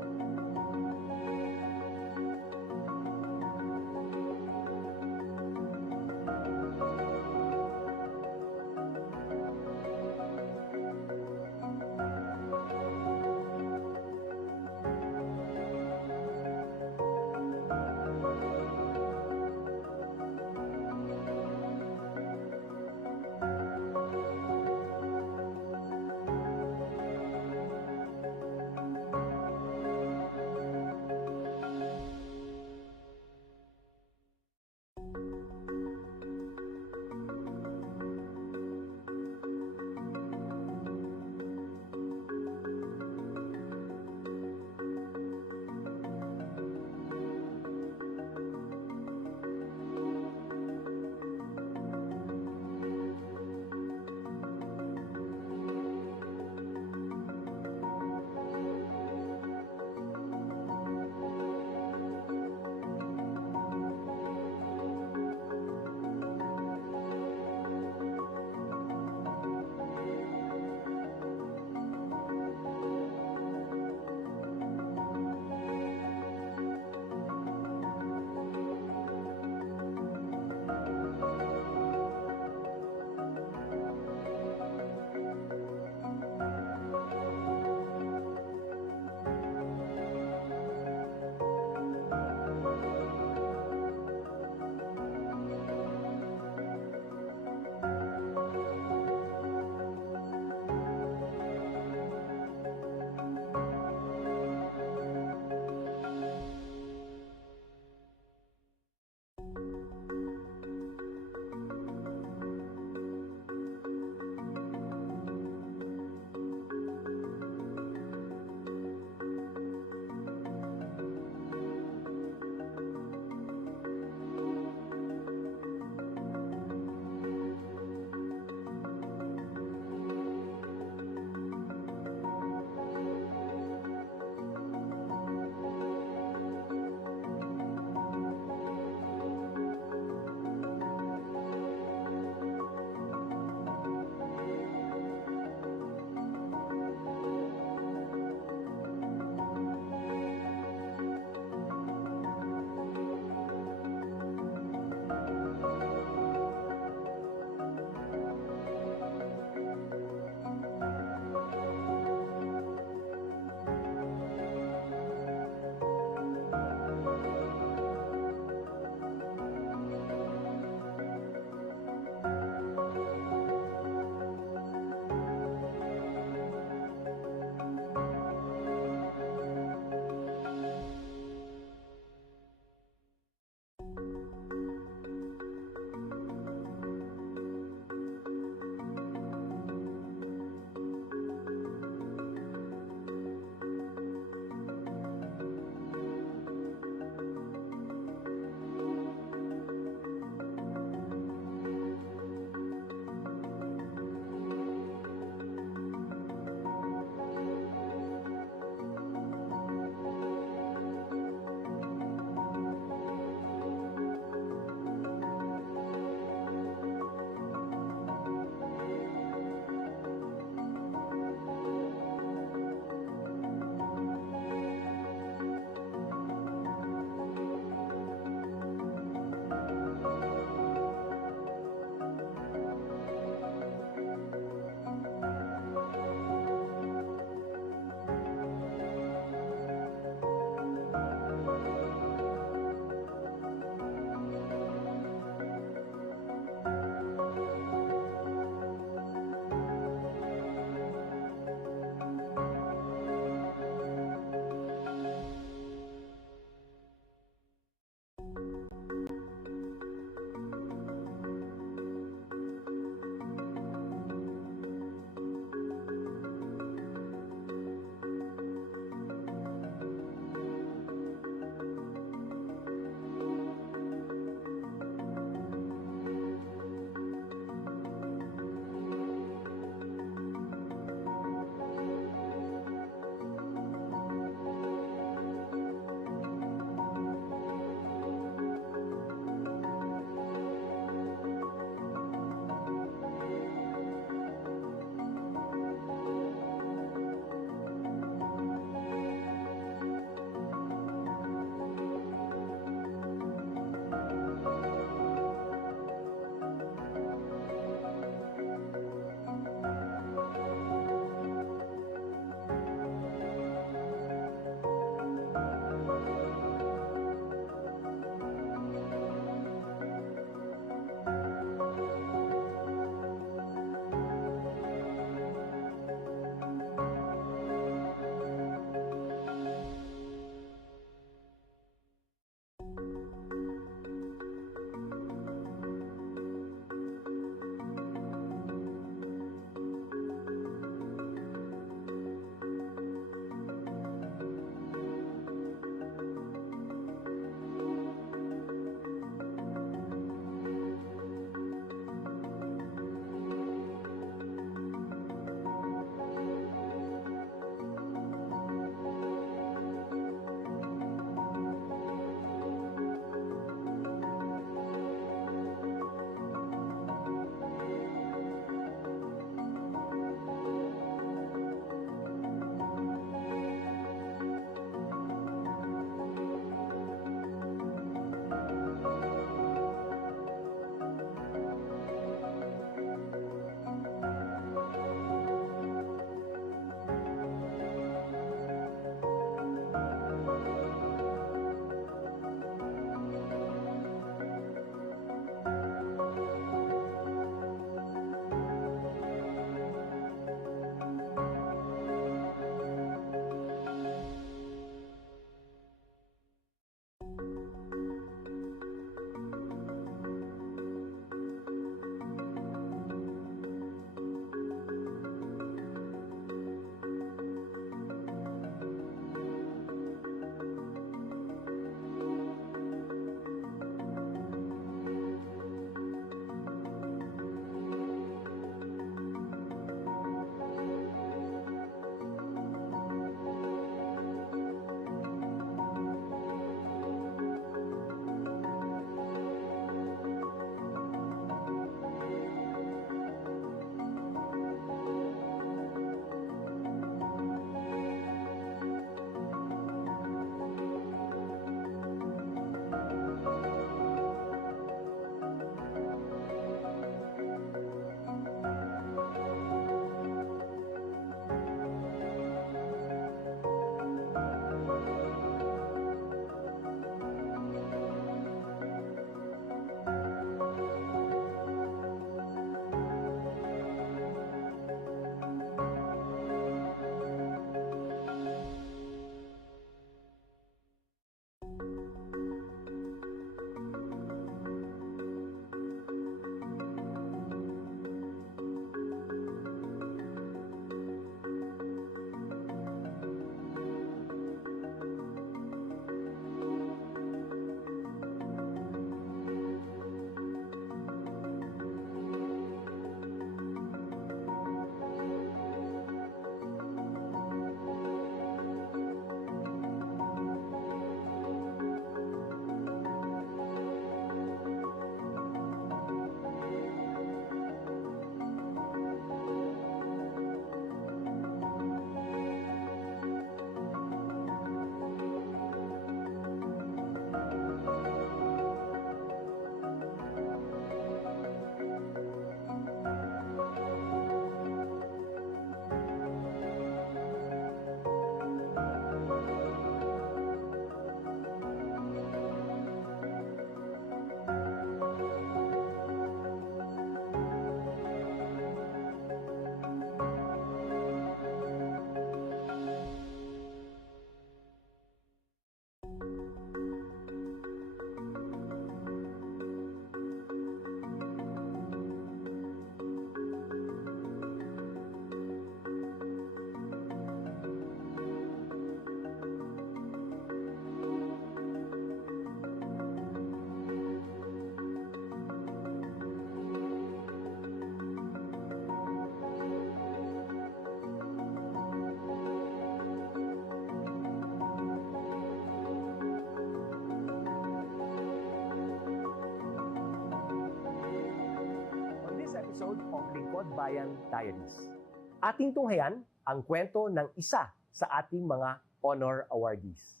episode of Lingkod Bayan Diaries. Ating tunghayan ang kwento ng isa sa ating mga honor awardees.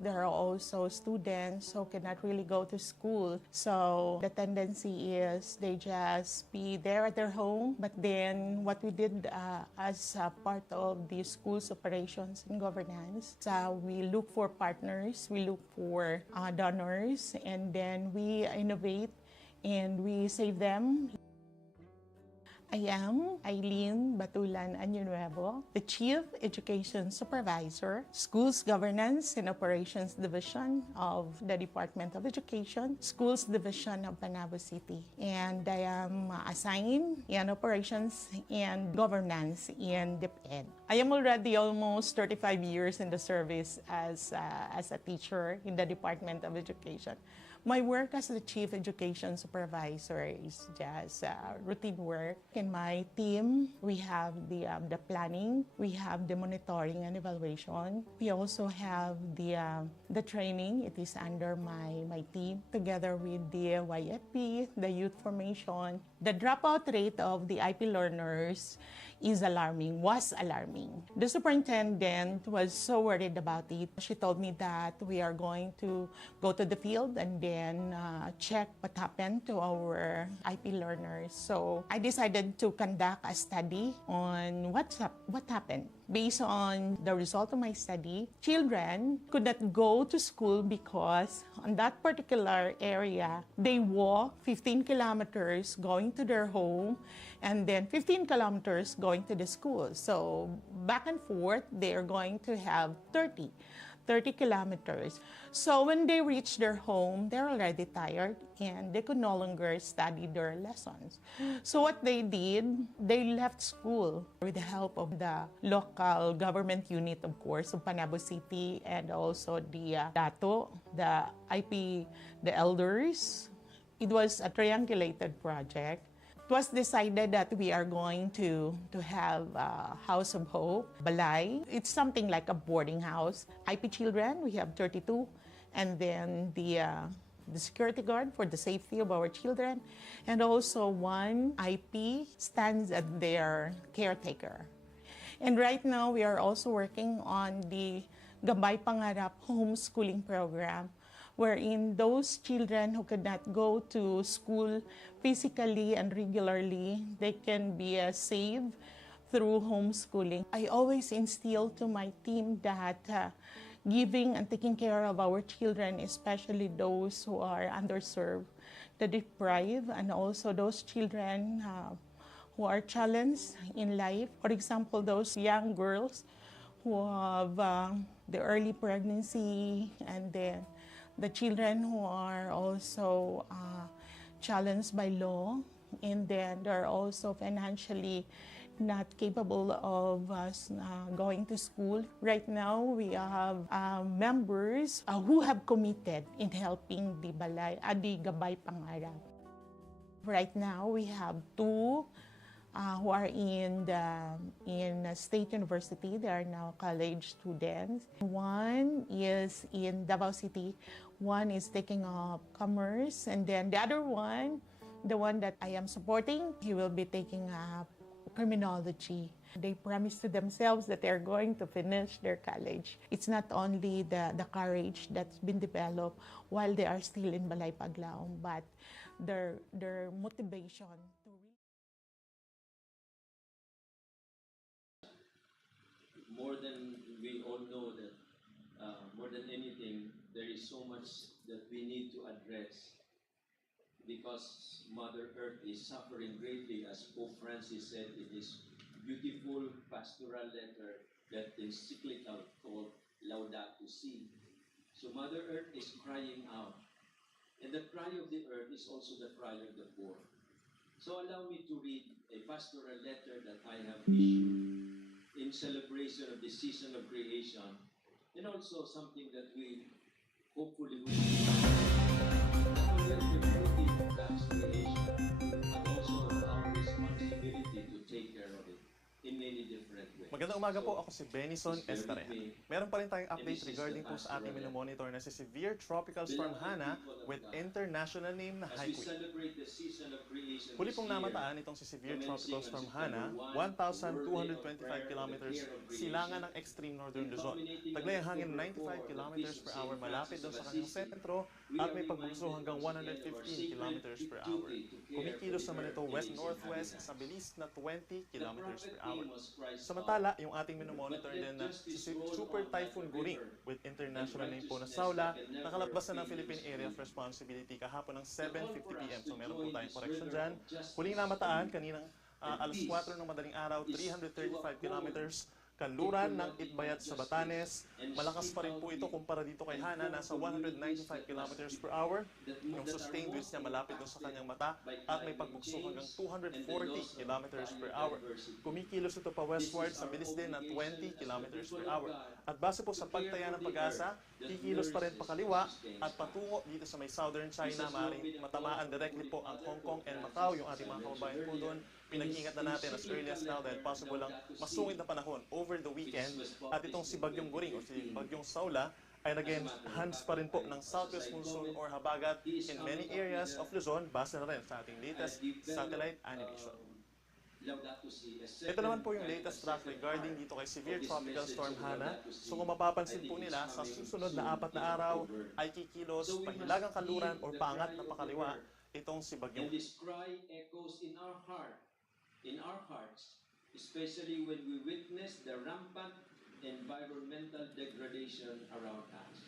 There are also students who cannot really go to school. So the tendency is they just be there at their home. But then what we did as part of the school's operations and governance, we look for partners, we look for donors, and then we innovate and we save them. I am Eileen Batulan Añonuevo, the Chief Education Supervisor, Schools Governance and Operations Division of the Department of Education, Schools Division of Panabo City. And I am assigned in Operations and Governance in DepEd. I am already almost 35 years in the service as a teacher in the Department of Education. My work as the Chief Education Supervisor is just routine work. In my team, we have the planning, we have the monitoring and evaluation. We also have the training. It is under my team, together with the YFP, the youth formation. The dropout rate of the IP learners was alarming. The superintendent was so worried about it. She told me that we are going to go to the field and then check what happened to our IP learners. So I decided to conduct a study on what happened. Based on the result of my study, children could not go to school because on that particular area, they walk 15 kilometers going to their home and then 15 kilometers going to the school. So back and forth, they are going to have 30 kilometers. So when they reach their home, they're already tired and they could no longer study their lessons. So what they did, they left school with the help of the local government unit, of course, of Panabo City, and also the DATO, the IP, the elders. It was a triangulated project. It was decided that we are going to have a House of Hope, Balay. It's something like a boarding house. IP children, we have 32, and then the security guard for the safety of our children, and also one IP stands as their caretaker. And right now, we are also working on the Gabay Pangarap homeschooling program, wherein those children who could not go to school physically and regularly, they can be saved through homeschooling. I always instill to my team that giving and taking care of our children, especially those who are underserved, the deprived, and also those children who are challenged in life. For example, those young girls who have the early pregnancy, and then the children who are also challenged by law, and then they're also financially not capable of going to school. Right now, we have members who have committed in helping the Gabay Pangarap. Right now, we have two who are in State University. They are now college students. One is in Davao City. One is taking up commerce. And then the other one, the one that I am supporting, he will be taking up criminology. They promise to themselves that they're going to finish their college. It's not only the courage that's been developed while they are still in Balay Paglaom, but their motivation to more than we all know that more than anything, there is so much that we need to address because Mother Earth is suffering greatly. As Pope Francis said, it is beautiful pastoral letter, that encyclical called Laudato Si. So Mother Earth is crying out. And the cry of the earth is also the cry of the poor. So allow me to read a pastoral letter that I have issued in celebration of the season of creation, and also something that we hopefully will see not only of the beauty of God's creation, but also our responsibility to take care of it in many different ways. Magandang umaga po, ako si Benison Estareja. Meron pa rin tayong update regarding po sa ating minomonitor na si Severe Tropical Storm Hana with international name na As we Haikui. celebrate the season of creation Huli this pong year, namataan itong si Severe Tropical Storm Hana, 1,225 kilometers silangan ng extreme northern Luzon. Taglay ang hangin 95 kilometers per hour malapit doon sa kanyang sentro at may pagbugso hanggang 115 kilometers per hour. Kumikilos naman ito west-northwest sa bilis na 20 kilometers per hour. Samantala, yung ating minomonitor din na si Super Typhoon Goring with international name po na Saula, nakalabas na ng Philippine Area of Responsibility kahapon ng 7:50 p.m. So meron po tayong correction dyan. Huling namataan kaninang alas 4 ng madaling araw, 335 kilometers. Kanluran ng Itbayat sa Batanes. Malakas pa rin po ito kumpara dito kay Hana, nasa 195 kilometers per hour. Yung sustained winds niya malapit doon sa kanyang mata at may pagbugso hanggang 240 kilometers per hour. Kumikilos ito pa westward sa bilis din na 20 kilometers per hour. At base po sa pagtaya ng Pag-asa, kikilos pa rin pakaliwa at patungo dito sa may southern China, maaaring matamaan directly po ang Hong Kong and Macau, yung ating mga kababayan po doon. Pinag-iingat na natin as early as now dahil possible lang masungit na panahon over the weekend. At itong si Bagyong Goring o si Bagyong Saula ay nag-enhance pa rin po ng southwest monsoon or habagat in many areas of Luzon base na rin sa ating latest satellite animation. Ito naman po yung latest track regarding dito kay Severe Tropical Storm Hana. So kung mapapansin po nila, sa susunod na 4 na araw ay kikilos pahilagang kanluran or paangat na pakaliwa itong si Bagyong. And this cry echoes in our hearts, especially when we witness the rampant environmental degradation around us.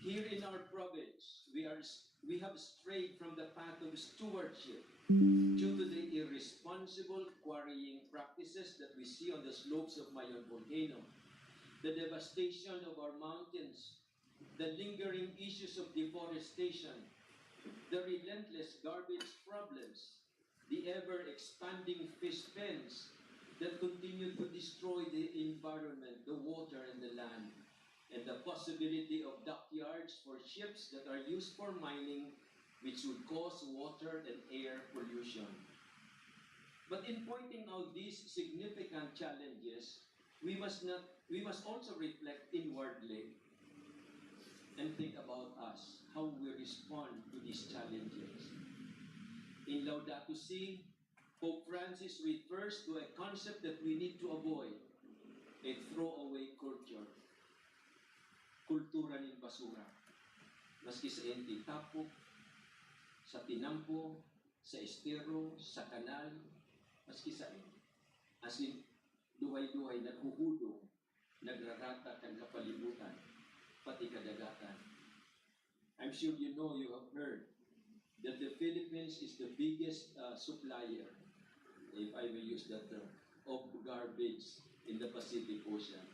Here in our province, we have strayed from the path of stewardship due to the irresponsible quarrying practices that we see on the slopes of Mayon Volcano, the devastation of our mountains, the lingering issues of deforestation, the relentless garbage problems, the ever-expanding fish pens that continue to destroy the environment, the water and the land, and the possibility of dockyards for ships that are used for mining, which would cause water and air pollution. But in pointing out these significant challenges, we must also reflect inwardly and think about us, how we respond to these challenges. In Laudato Si, Pope Francis refers to a concept that we need to avoid, a throwaway culture. Kultura ng basura. Maski sa tapok, sa tinampo, sa estero, sa kanal, maski sa as in, duhay-duhay, naghuhudong, nagrarata ang kapalibutan, pati kadagatan. I'm sure you know, you have heard, that the Philippines is the biggest supplier, if I may use that term, of garbage in the Pacific Ocean.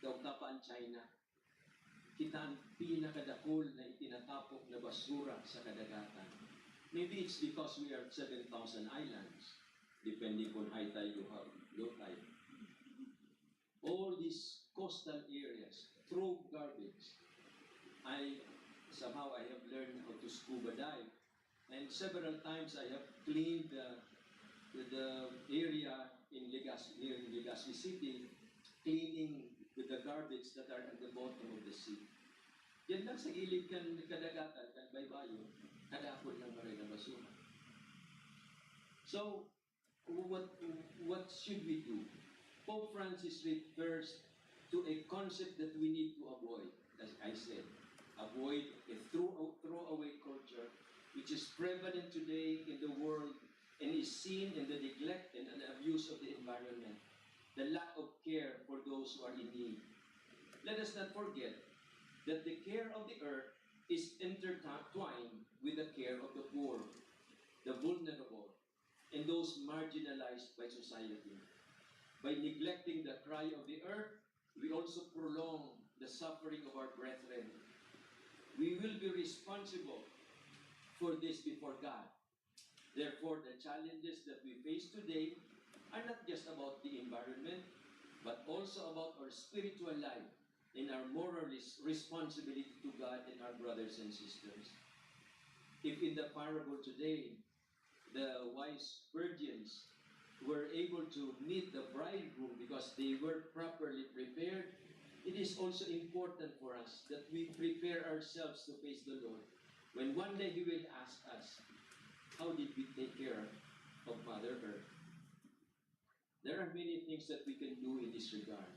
Daw pa ang China, kita ang pinakadakol na itinatapok na basura sa kadagatan. Maybe it's because we are 7,000 islands, depending on high tide or low tide. All these coastal areas throw garbage. Somehow I have learned how to scuba dive. And several times I have cleaned the area in near Legazpi City, cleaning with the garbage that are at the bottom of the sea. Yan lang sa gilid ng kadagatan, kan baybayo, kadapon lang maray na basura. So, what should we do? Pope Francis refers to a concept that we need to avoid, as I said. Avoid a throwaway culture which is prevalent today in the world and is seen in the neglect and abuse of the environment, the lack of care for those who are in need. Let us not forget that the care of the earth is intertwined with the care of the poor, the vulnerable, and those marginalized by society. By neglecting the cry of the earth, we also prolong the suffering of our brethren. We will be responsible for this before God. Therefore, the challenges that we face today are not just about the environment, but also about our spiritual life and our moral responsibility to God and our brothers and sisters. If in the parable today, the wise virgins were able to meet the bridegroom because they were properly prepared, it is also important for us that we prepare ourselves to face the Lord. When one day He will ask us, how did we take care of Mother Earth? There are many things that we can do in this regard.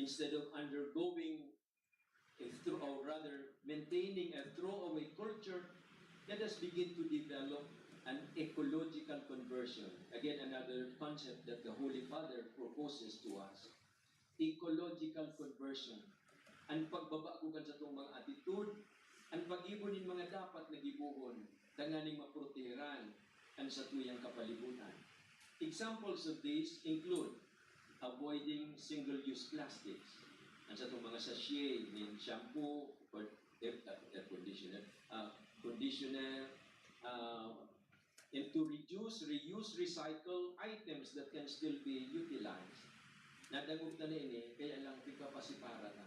Instead of undergoing, or rather maintaining a throwaway culture, let us begin to develop an ecological conversion. Again, another concept that the Holy Father proposes to us. Ecological conversion. Ang pagbabagugan sa itong mga attitude, ang pag-ibunin mga dapat na gibuhon, tanganing maproteheran ang sa tuyang kapalibutan. Examples of these include avoiding single-use plastics. Ang sa itong mga sachet, yung shampoo, or air conditioner, and to reduce, reuse, recycle items that can still be utilized. Nadagog na ini, kaya lang pagpapasipara na.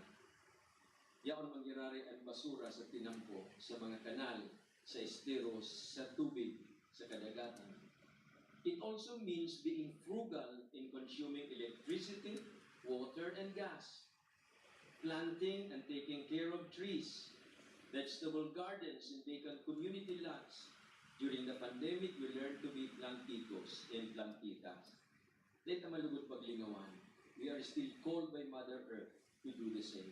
Yaon mangyarari ang basura sa tinampo, sa mga kanal, sa esteros, sa tubig, sa kadagatan. It also means being frugal in consuming electricity, water, and gas. Planting and taking care of trees, vegetable gardens, and vacant community lots. During the pandemic, we learned to be plantitos and plantitas. Let na malugod paglingawan. We are still called by Mother Earth to do the same.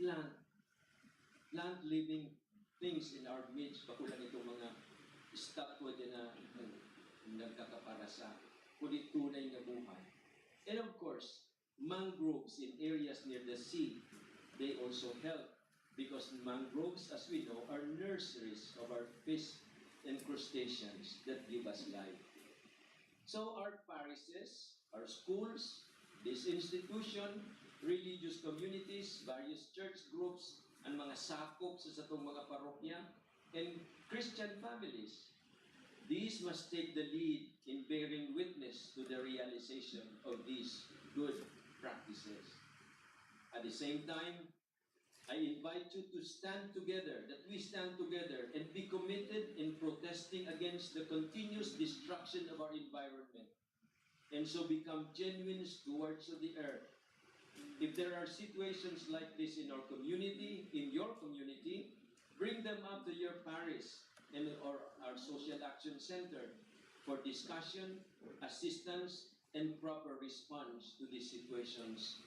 Plant living things in our midst. Pakulang itong mga statwa din na nagkakaparasa. Kulit tunay na buhay. And of course, mangroves in areas near the sea, they also help because mangroves, as we know, are nurseries of our fish and crustaceans that give us life. So our parishes, our schools, this institution, religious communities, various church groups, ang mga sakop sa atong mga parokya, and Christian families, these must take the lead in bearing witness to the realization of these good practices. At the same time, I invite you to stand together, that we stand together and be committed in protesting against the continuous destruction of our environment, and so become genuine stewards of the earth. If there are situations like this in our community, in your community, bring them up to your parish and or our social action center for discussion, assistance, and proper response to these situations,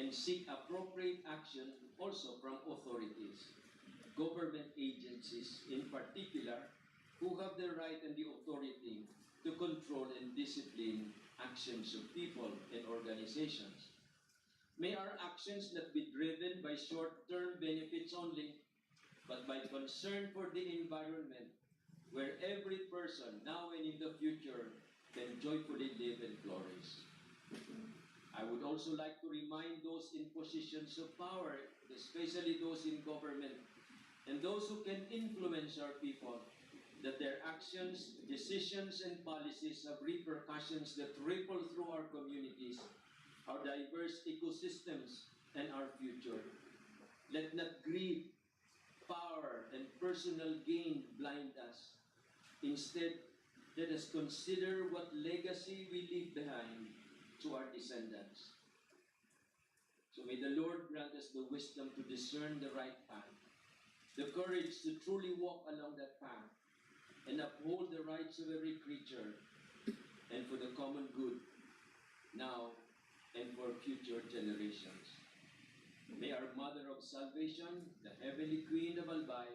and seek appropriate action also from authorities, government agencies in particular, who have the right and the authority to control and discipline actions of people and organizations. May our actions not be driven by short-term benefits only, but by concern for the environment, where every person, now and in the future, can joyfully live and flourish. I would also like to remind those in positions of power, especially those in government, and those who can influence our people, that their actions, decisions, and policies have repercussions that ripple through our communities, our diverse ecosystems, and our future. Let not greed, power, and personal gain blind us. Instead, let us consider what legacy we leave behind to our descendants. So may the Lord grant us the wisdom to discern the right path, the courage to truly walk along that path, and uphold the rights of every creature, and for the common good, now and for future generations. May our Mother of Salvation, the Heavenly Queen of Albay,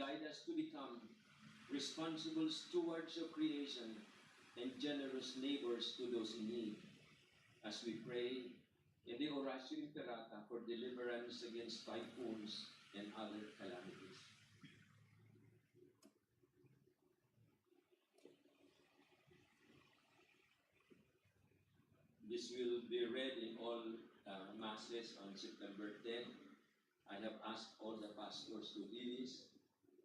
guide us to become responsible stewards of creation and generous neighbors to those in need. As we pray in the Oratio Imperata for deliverance against typhoons and other calamities. This will be read in all masses on September 10. I have asked all the pastors to do this,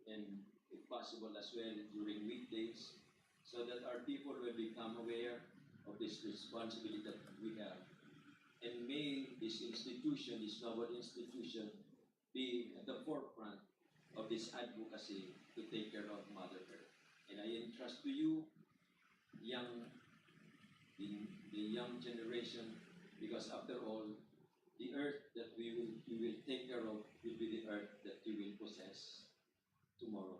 and if possible as well during weekdays, so that our people will become aware of this responsibility that we have. And may this institution, this noble institution, be at the forefront of this advocacy to take care of Mother Earth. And I entrust to you young, the young generation, because after all, the earth that we will take care of will be the earth that we will possess tomorrow.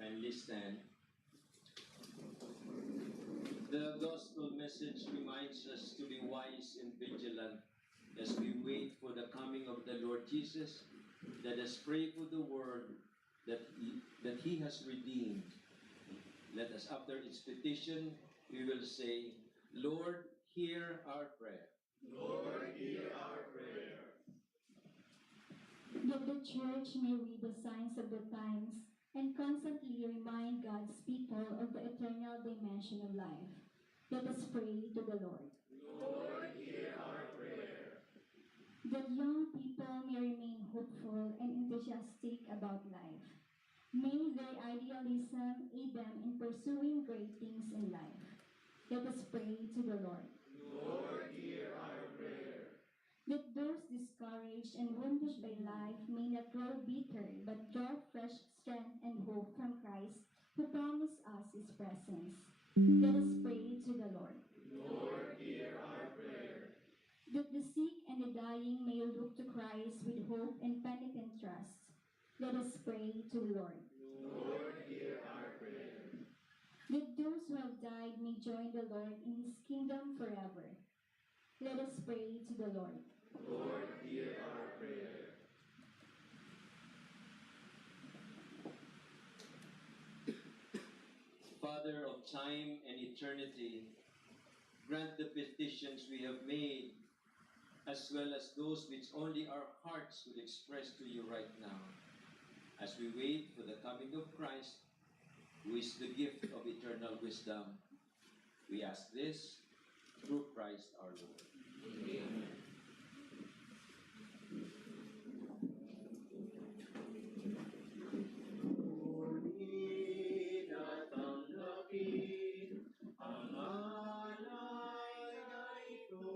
Kindly stand. The gospel message reminds us to be wise and vigilant as we wait for the coming of the Lord Jesus. Let us pray for the world that He has redeemed. Let us, after its petition, we will say, Lord, hear our prayer. Lord, hear our prayer. That the church may read the signs of the times and constantly remind God's people of the eternal dimension of life. Let us pray to the Lord. Lord, hear our prayer. That young people may remain hopeful and enthusiastic about life. May their idealism aid them in pursuing great things in life. Let us pray to the Lord. Lord, hear our prayer. That those discouraged and wounded by life may not grow bitter, but draw fresh strength and hope from Christ, who promised us His presence. Let us pray to the Lord. Lord, hear our prayer. That the sick and the dying may look to Christ with hope and penitent trust. Let us pray to the Lord. Lord, hear our prayer. That those who have died may join the Lord in His kingdom forever. Let us pray to the Lord. Lord, hear our prayer. Father of time and eternity, grant the petitions we have made, as well as those which only our hearts could express to you right now, as we wait for the coming of Christ, who is the gift of eternal wisdom. We ask this through Christ our Lord. Amen. Ngunit at tanggapin ang alay na ito,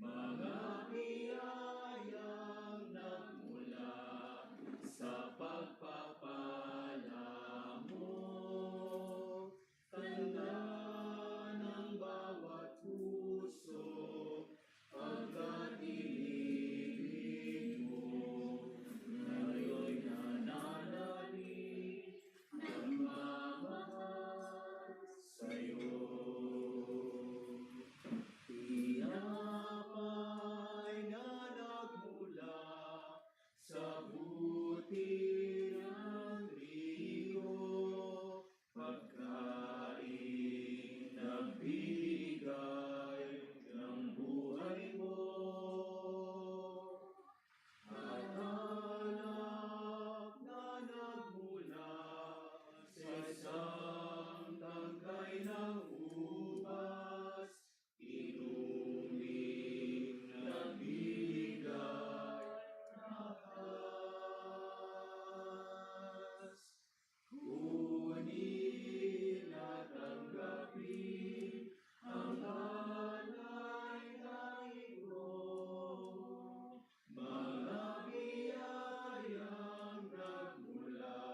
mga biyayang nagmula sa pagpapala mo. Tanda ng bawat puso, pagkatilibig mo, ngayon nananalig, nagmamahal sa'yo. Tinapay na nagmula sa buti ng trigo, pagkain na binigay ng buhay mo. At anak na nagmula sa isang tangkay ng ubas, inuming nagbigay lakas. Kunin at tanggapin ang alay na ito, mga biyayang nagmula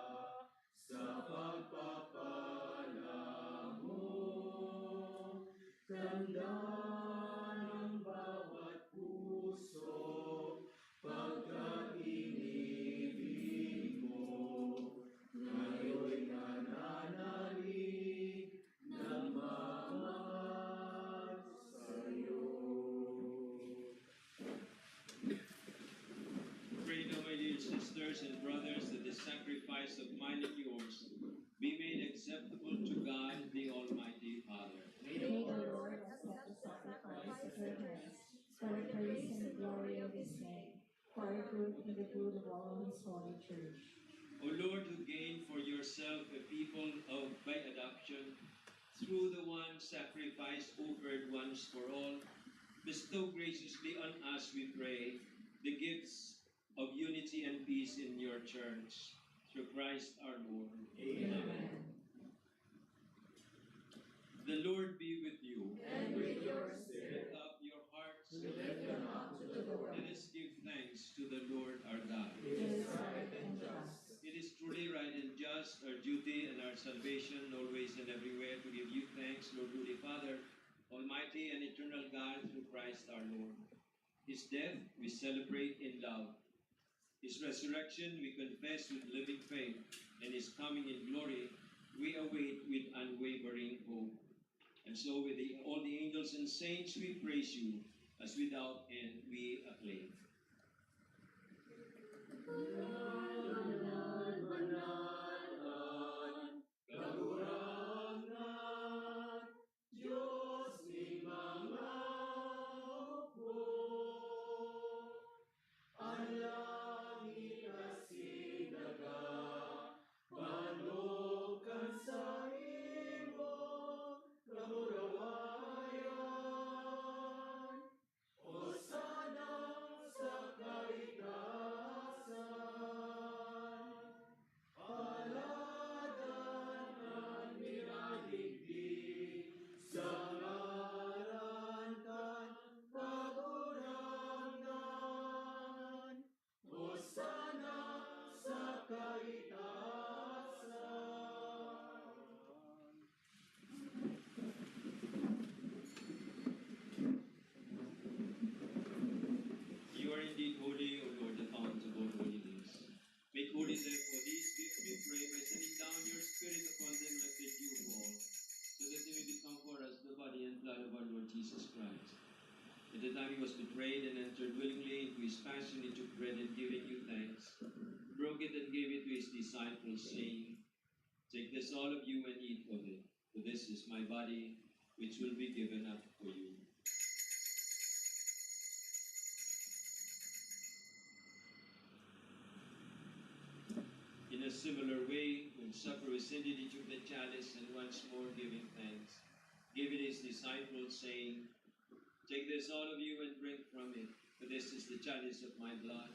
sa pagpapala mo. Tanda ng bawat puso, pagkainibig mo, ngayon nananalig, nagmamahal sa'yo. Pray now, my dear sisters and brothers, that the sacrifice of mine and yours be made acceptable to God, the Almighty Father. May the Lord accept the sacrifice of your hands for the praise and glory of His name, for our good and the good of all His holy church. O Lord, who gained for yourself a people by adoption, through the one sacrifice offered once for all, bestow graciously on us, we pray, the gifts of unity and peace in your church. Through Christ our Lord. Amen. The Lord be with you. And with your spirit, Lift up your hearts. lift them up to the Lord. Let us give thanks to the Lord our God. It is right and just. It is truly right and just, our duty and our salvation, always and everywhere, to give you thanks, Lord, Holy Father, Almighty and eternal God, through Christ our Lord. His death we celebrate in love. His resurrection we confess with living faith, and his coming in glory we await with unwavering hope. And so with all the angels and saints we praise you, as without end we acclaim. You are indeed holy, O Lord, the fount of all holiness. Make holy, therefore, these gifts, we pray, by sending down your Spirit upon them like the dewfall, so that they may become for us the body and blood of our Lord Jesus Christ. At the time he was betrayed and entered willingly into his passion, he took bread and giving you thanks, broke it and gave it to his disciples, saying, "Take this, all of you, and eat of it, for this is my body, which will be given up for you." In a similar way, when supper was ended, he took the chalice, and once more giving thanks, gave it his disciples, saying, "Take this, all of you, and drink from it, for this is the chalice of my blood,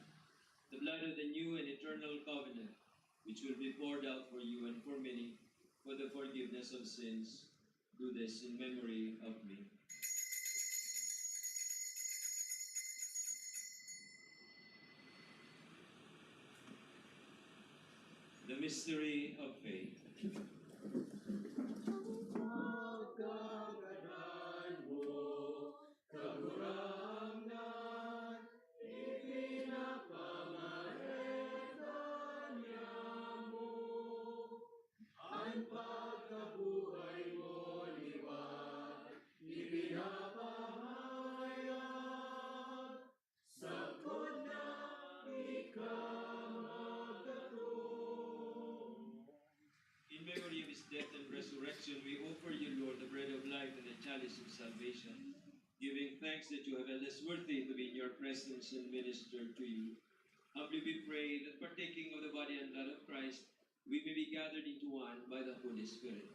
the blood of the new and eternal covenant, which will be poured out for you and for many, for the forgiveness of sins. Do this in memory of me." The mystery of faith. In memory of his death and resurrection, we offer you, Lord, the bread of life and the chalice of salvation, giving thanks that you have held us worthy to be in your presence and minister to you. Humbly we pray that partaking of the body and blood of Christ, we may be gathered into one by the Holy Spirit.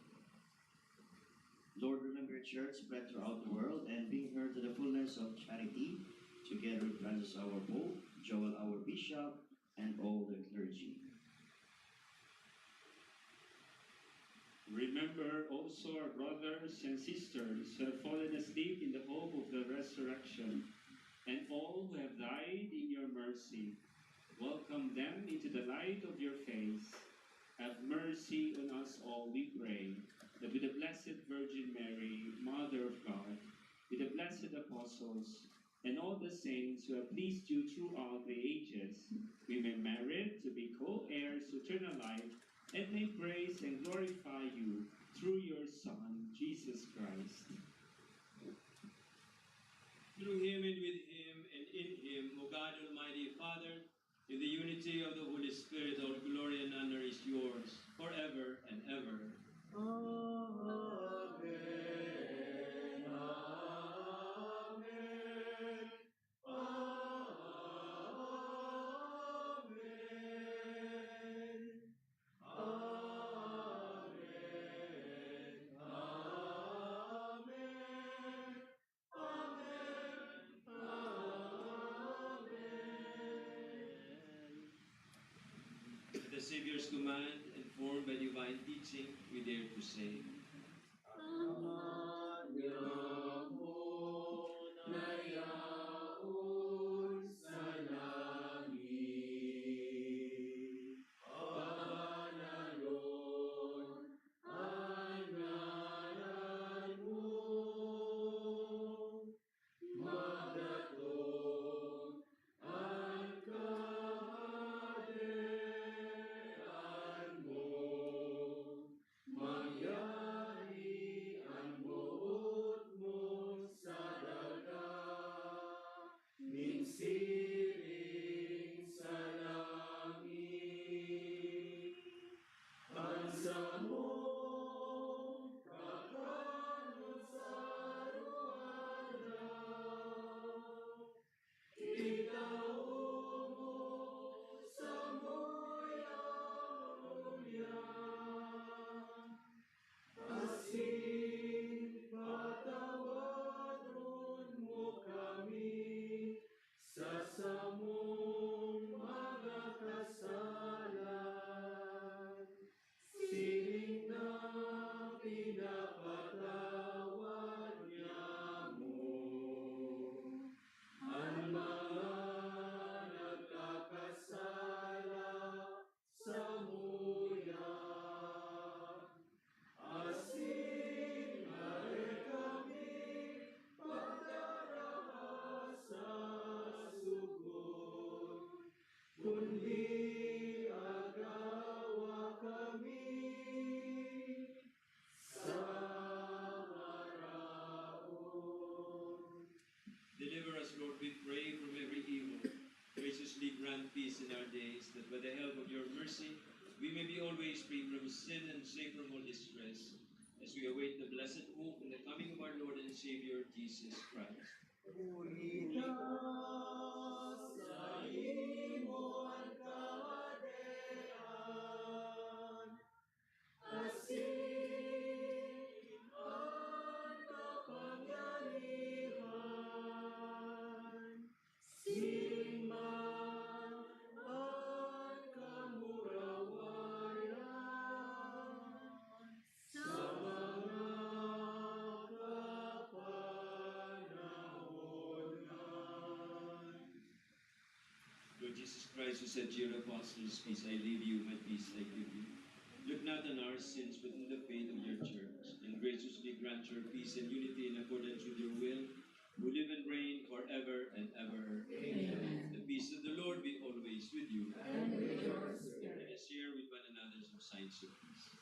Lord, remember your church spread throughout the world, and bring her to the fullness of charity, together with Francis our Pope, Joel our Bishop, and all the clergy. Remember also our brothers and sisters who have fallen asleep in the hope of the resurrection, and all who have died in your mercy. Welcome them into the light of your face. Have mercy on us all, we pray, that with the Blessed Virgin Mary, Mother of God, with the blessed apostles, and all the saints who have pleased you throughout the ages, we may merit to be co-heirs to eternal life, and may praise and glorify you through your Son, Jesus Christ. Through him and with him and in him, O God, Almighty Father, in the unity of the Holy Spirit, all glory and honor is yours, forever and ever. Amen. At the Savior's command, informed by divine teaching, we dare to say, Amen. pray from every evil. Graciously grant peace in our days, that by the help of your mercy, we may be always free from sin and safe from all distress, as we await the blessed hope and the coming of our Lord and Savior, Jesus Christ. Lord Jesus Christ, who said to your apostles, peace I leave you, my peace I give you. Look not on our sins, but in the faith of your church, and graciously grant your peace and unity in accordance with your will, who live and reign forever and ever. Amen. The peace of the Lord be always with you. And with your spirit. Let us share with one another some signs of peace.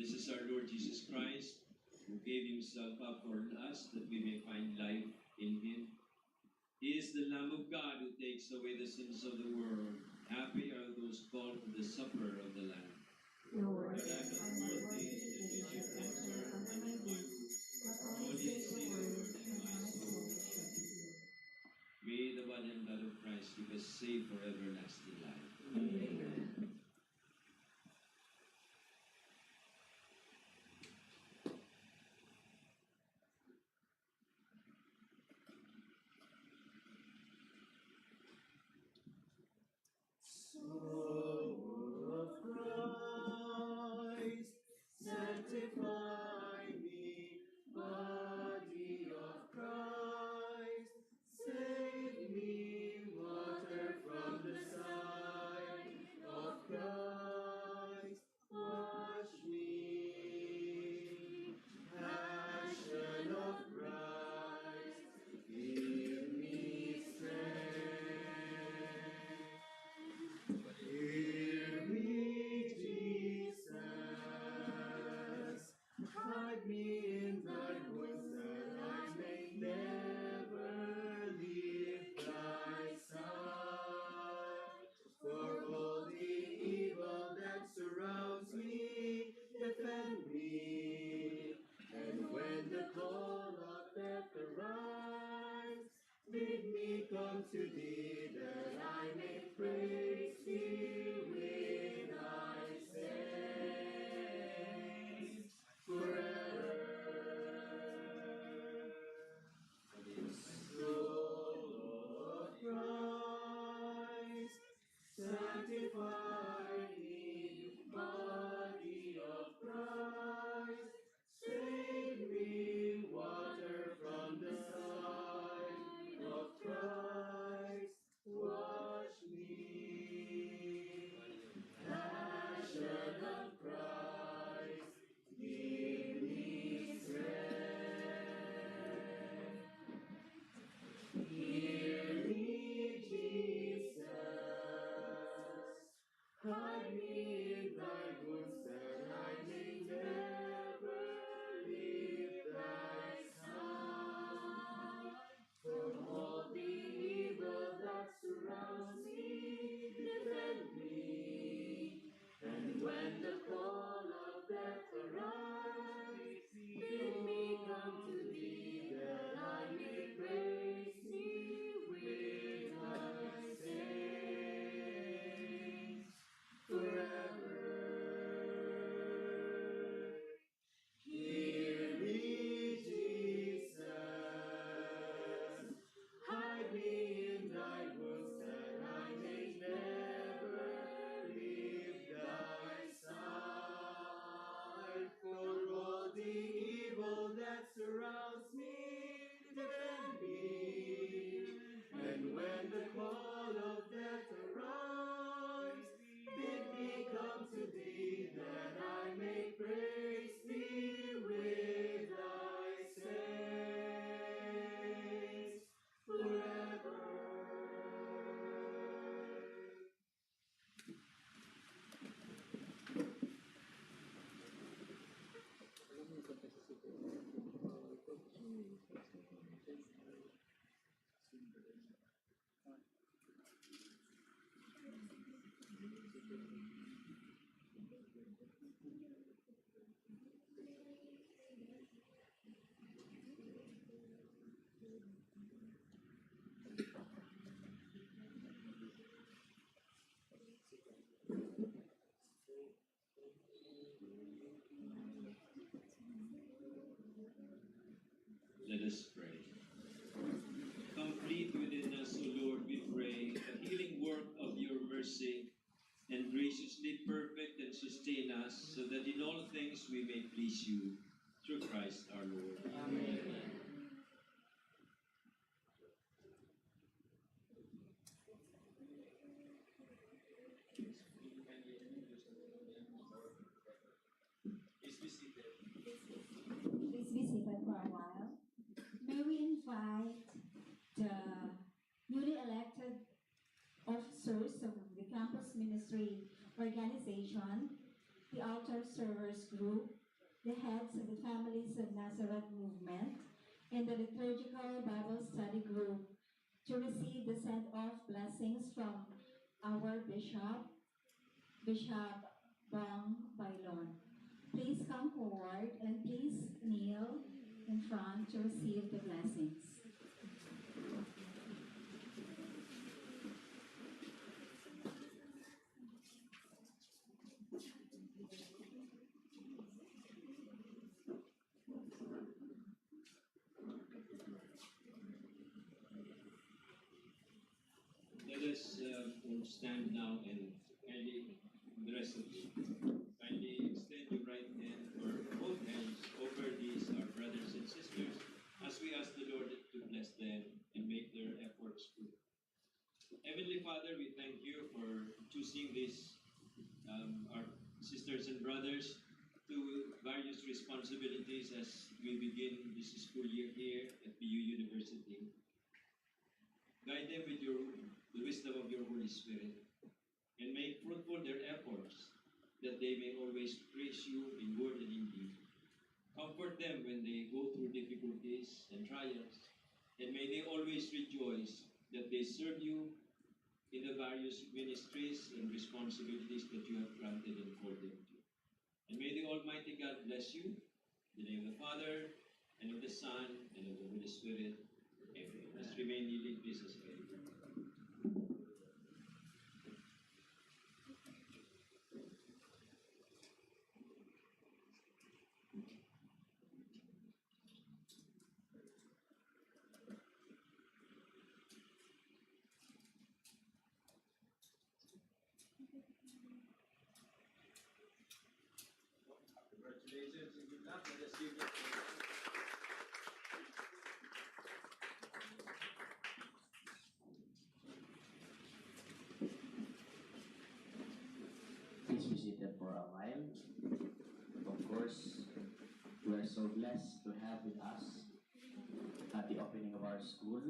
This is our Lord Jesus Christ, who gave himself up for us that we may find life in him. He is the Lamb of God who takes away the sins of the world. Happy are those called to the supper of the Lamb. Lord, I am not worthy that you should enter under my roof, but only say the word and my soul shall be healed. May the body and blood of Christ keep us safe for everlasting life. Amen. Sanctify me, body of Christ. Save me, water from the side of Christ. Wash me, passion of Christ. Give me strength. Hear me, Jesus. Hide me in thy wounds that I may never leave thy side. For all the evil that surrounds me, defend me. And when the call of death arrives, bid me come to thee, that I may praise thee with thy saints forever. Soul of Christ, sanctify me, body of Christ. Save me, water from the side of Christ. Wash me, Let us pray. Complete within us, O Lord, we pray, the healing work of your mercy, and graciously perfect and sustain us, so that in all things we may please you, through Christ our Lord. Amen. Please be seated. Please be seated for a while. May we invite the newly elected officers of the campus ministry organization, the altar servers group, the heads of the Families of Nazareth movement, and the liturgical Bible study group to receive the send-off blessings from our Bishop Bong Bailon. Please come forward and please kneel in front to receive the blessings. Let us all stand now and kindly, the rest of you, kindly extend your right hand or both hands over these, our brothers and sisters, as we ask the Lord to bless them and make their efforts good. Heavenly Father, we thank you for choosing these, our sisters and brothers, to various responsibilities as we begin this school year here at BU University. Guide them with the wisdom of your Holy Spirit, and make fruitful their efforts, that they may always praise you in word and in deed. Comfort them when they go through difficulties and trials, and may they always rejoice that they serve you in the various ministries and responsibilities that you have granted and called them to. And may the Almighty God bless you, in the name of the Father, and of the Son, and of the Holy Spirit. Amen. Let's remain kneeling, please, as I pray. Congratulations and good luck. Let us give it Please be seated for a while. Of course, we are so blessed to have with us at the opening of our school,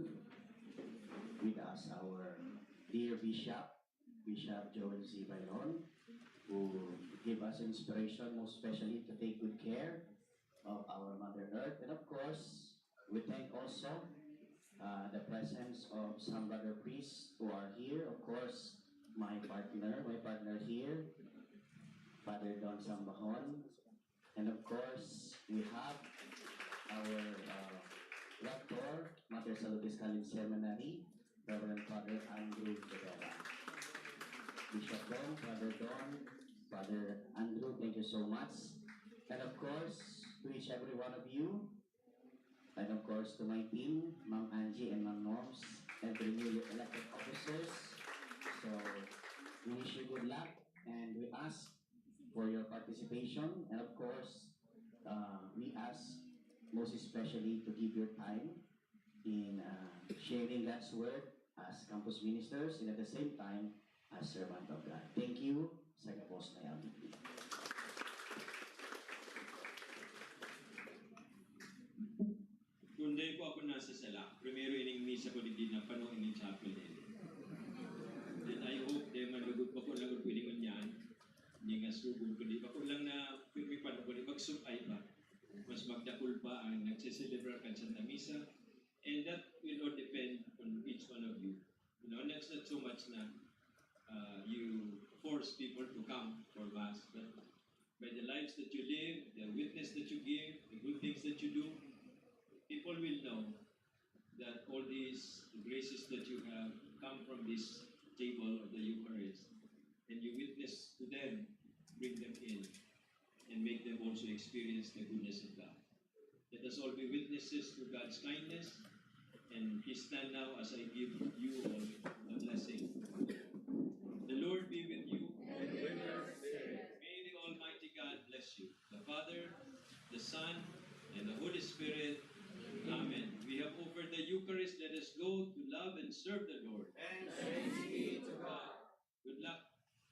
with us our dear Bishop Joel Z. Bailon, who give us inspiration, most especially to take good care of our Mother Earth. And of course, we thank also the presence of some brother priests who are here. Of course, my partner here, Father Don Sambahon. And of course, we have our rector, Mater Salutis Catholic Seminary, Reverend Father Andrew Rivera. Bishop Don, Father Don, Father Andrew, thank you so much. And of course, to each every one of you, and of course to my team, Ma'am Angie and Ma'am Norms, and the newly elected officers. So we wish you good luck, and we ask for your participation, and of course, we ask most especially to give your time in sharing God's word as campus ministers, and at the same time, as servant of God. Thank you. Sa kapos na yan. Kung dahil po ako nasa sala, primero ining misa ko din na panong ining chapel din. Then I hope dahil malugod pa ko lang kung pwede man hindi nga sugod ko di pa ko lang na may paano ko di magsupay pa. Mas magdakul pa ang nagsiselebrar kan Santa Misa, and that will all depend on each one of you. You know, that's not so much na you force people to come for Mass, but by the lives that you live, the witness that you give, the good things that you do, people will know that all these graces that you have come from this table of the Eucharist, and you witness to them, bring them in, and make them also experience the goodness of God. Let us all be witnesses to God's kindness, and please stand now as I give you all the blessing. The Lord be with you. And with your spirit. May the Almighty God bless you, the Father, the Son, and the Holy Spirit. Amen. We have offered the Eucharist. Let us go to love and serve the Lord. And thanks be to God. Good luck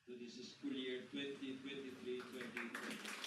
to this school year 2023-2024.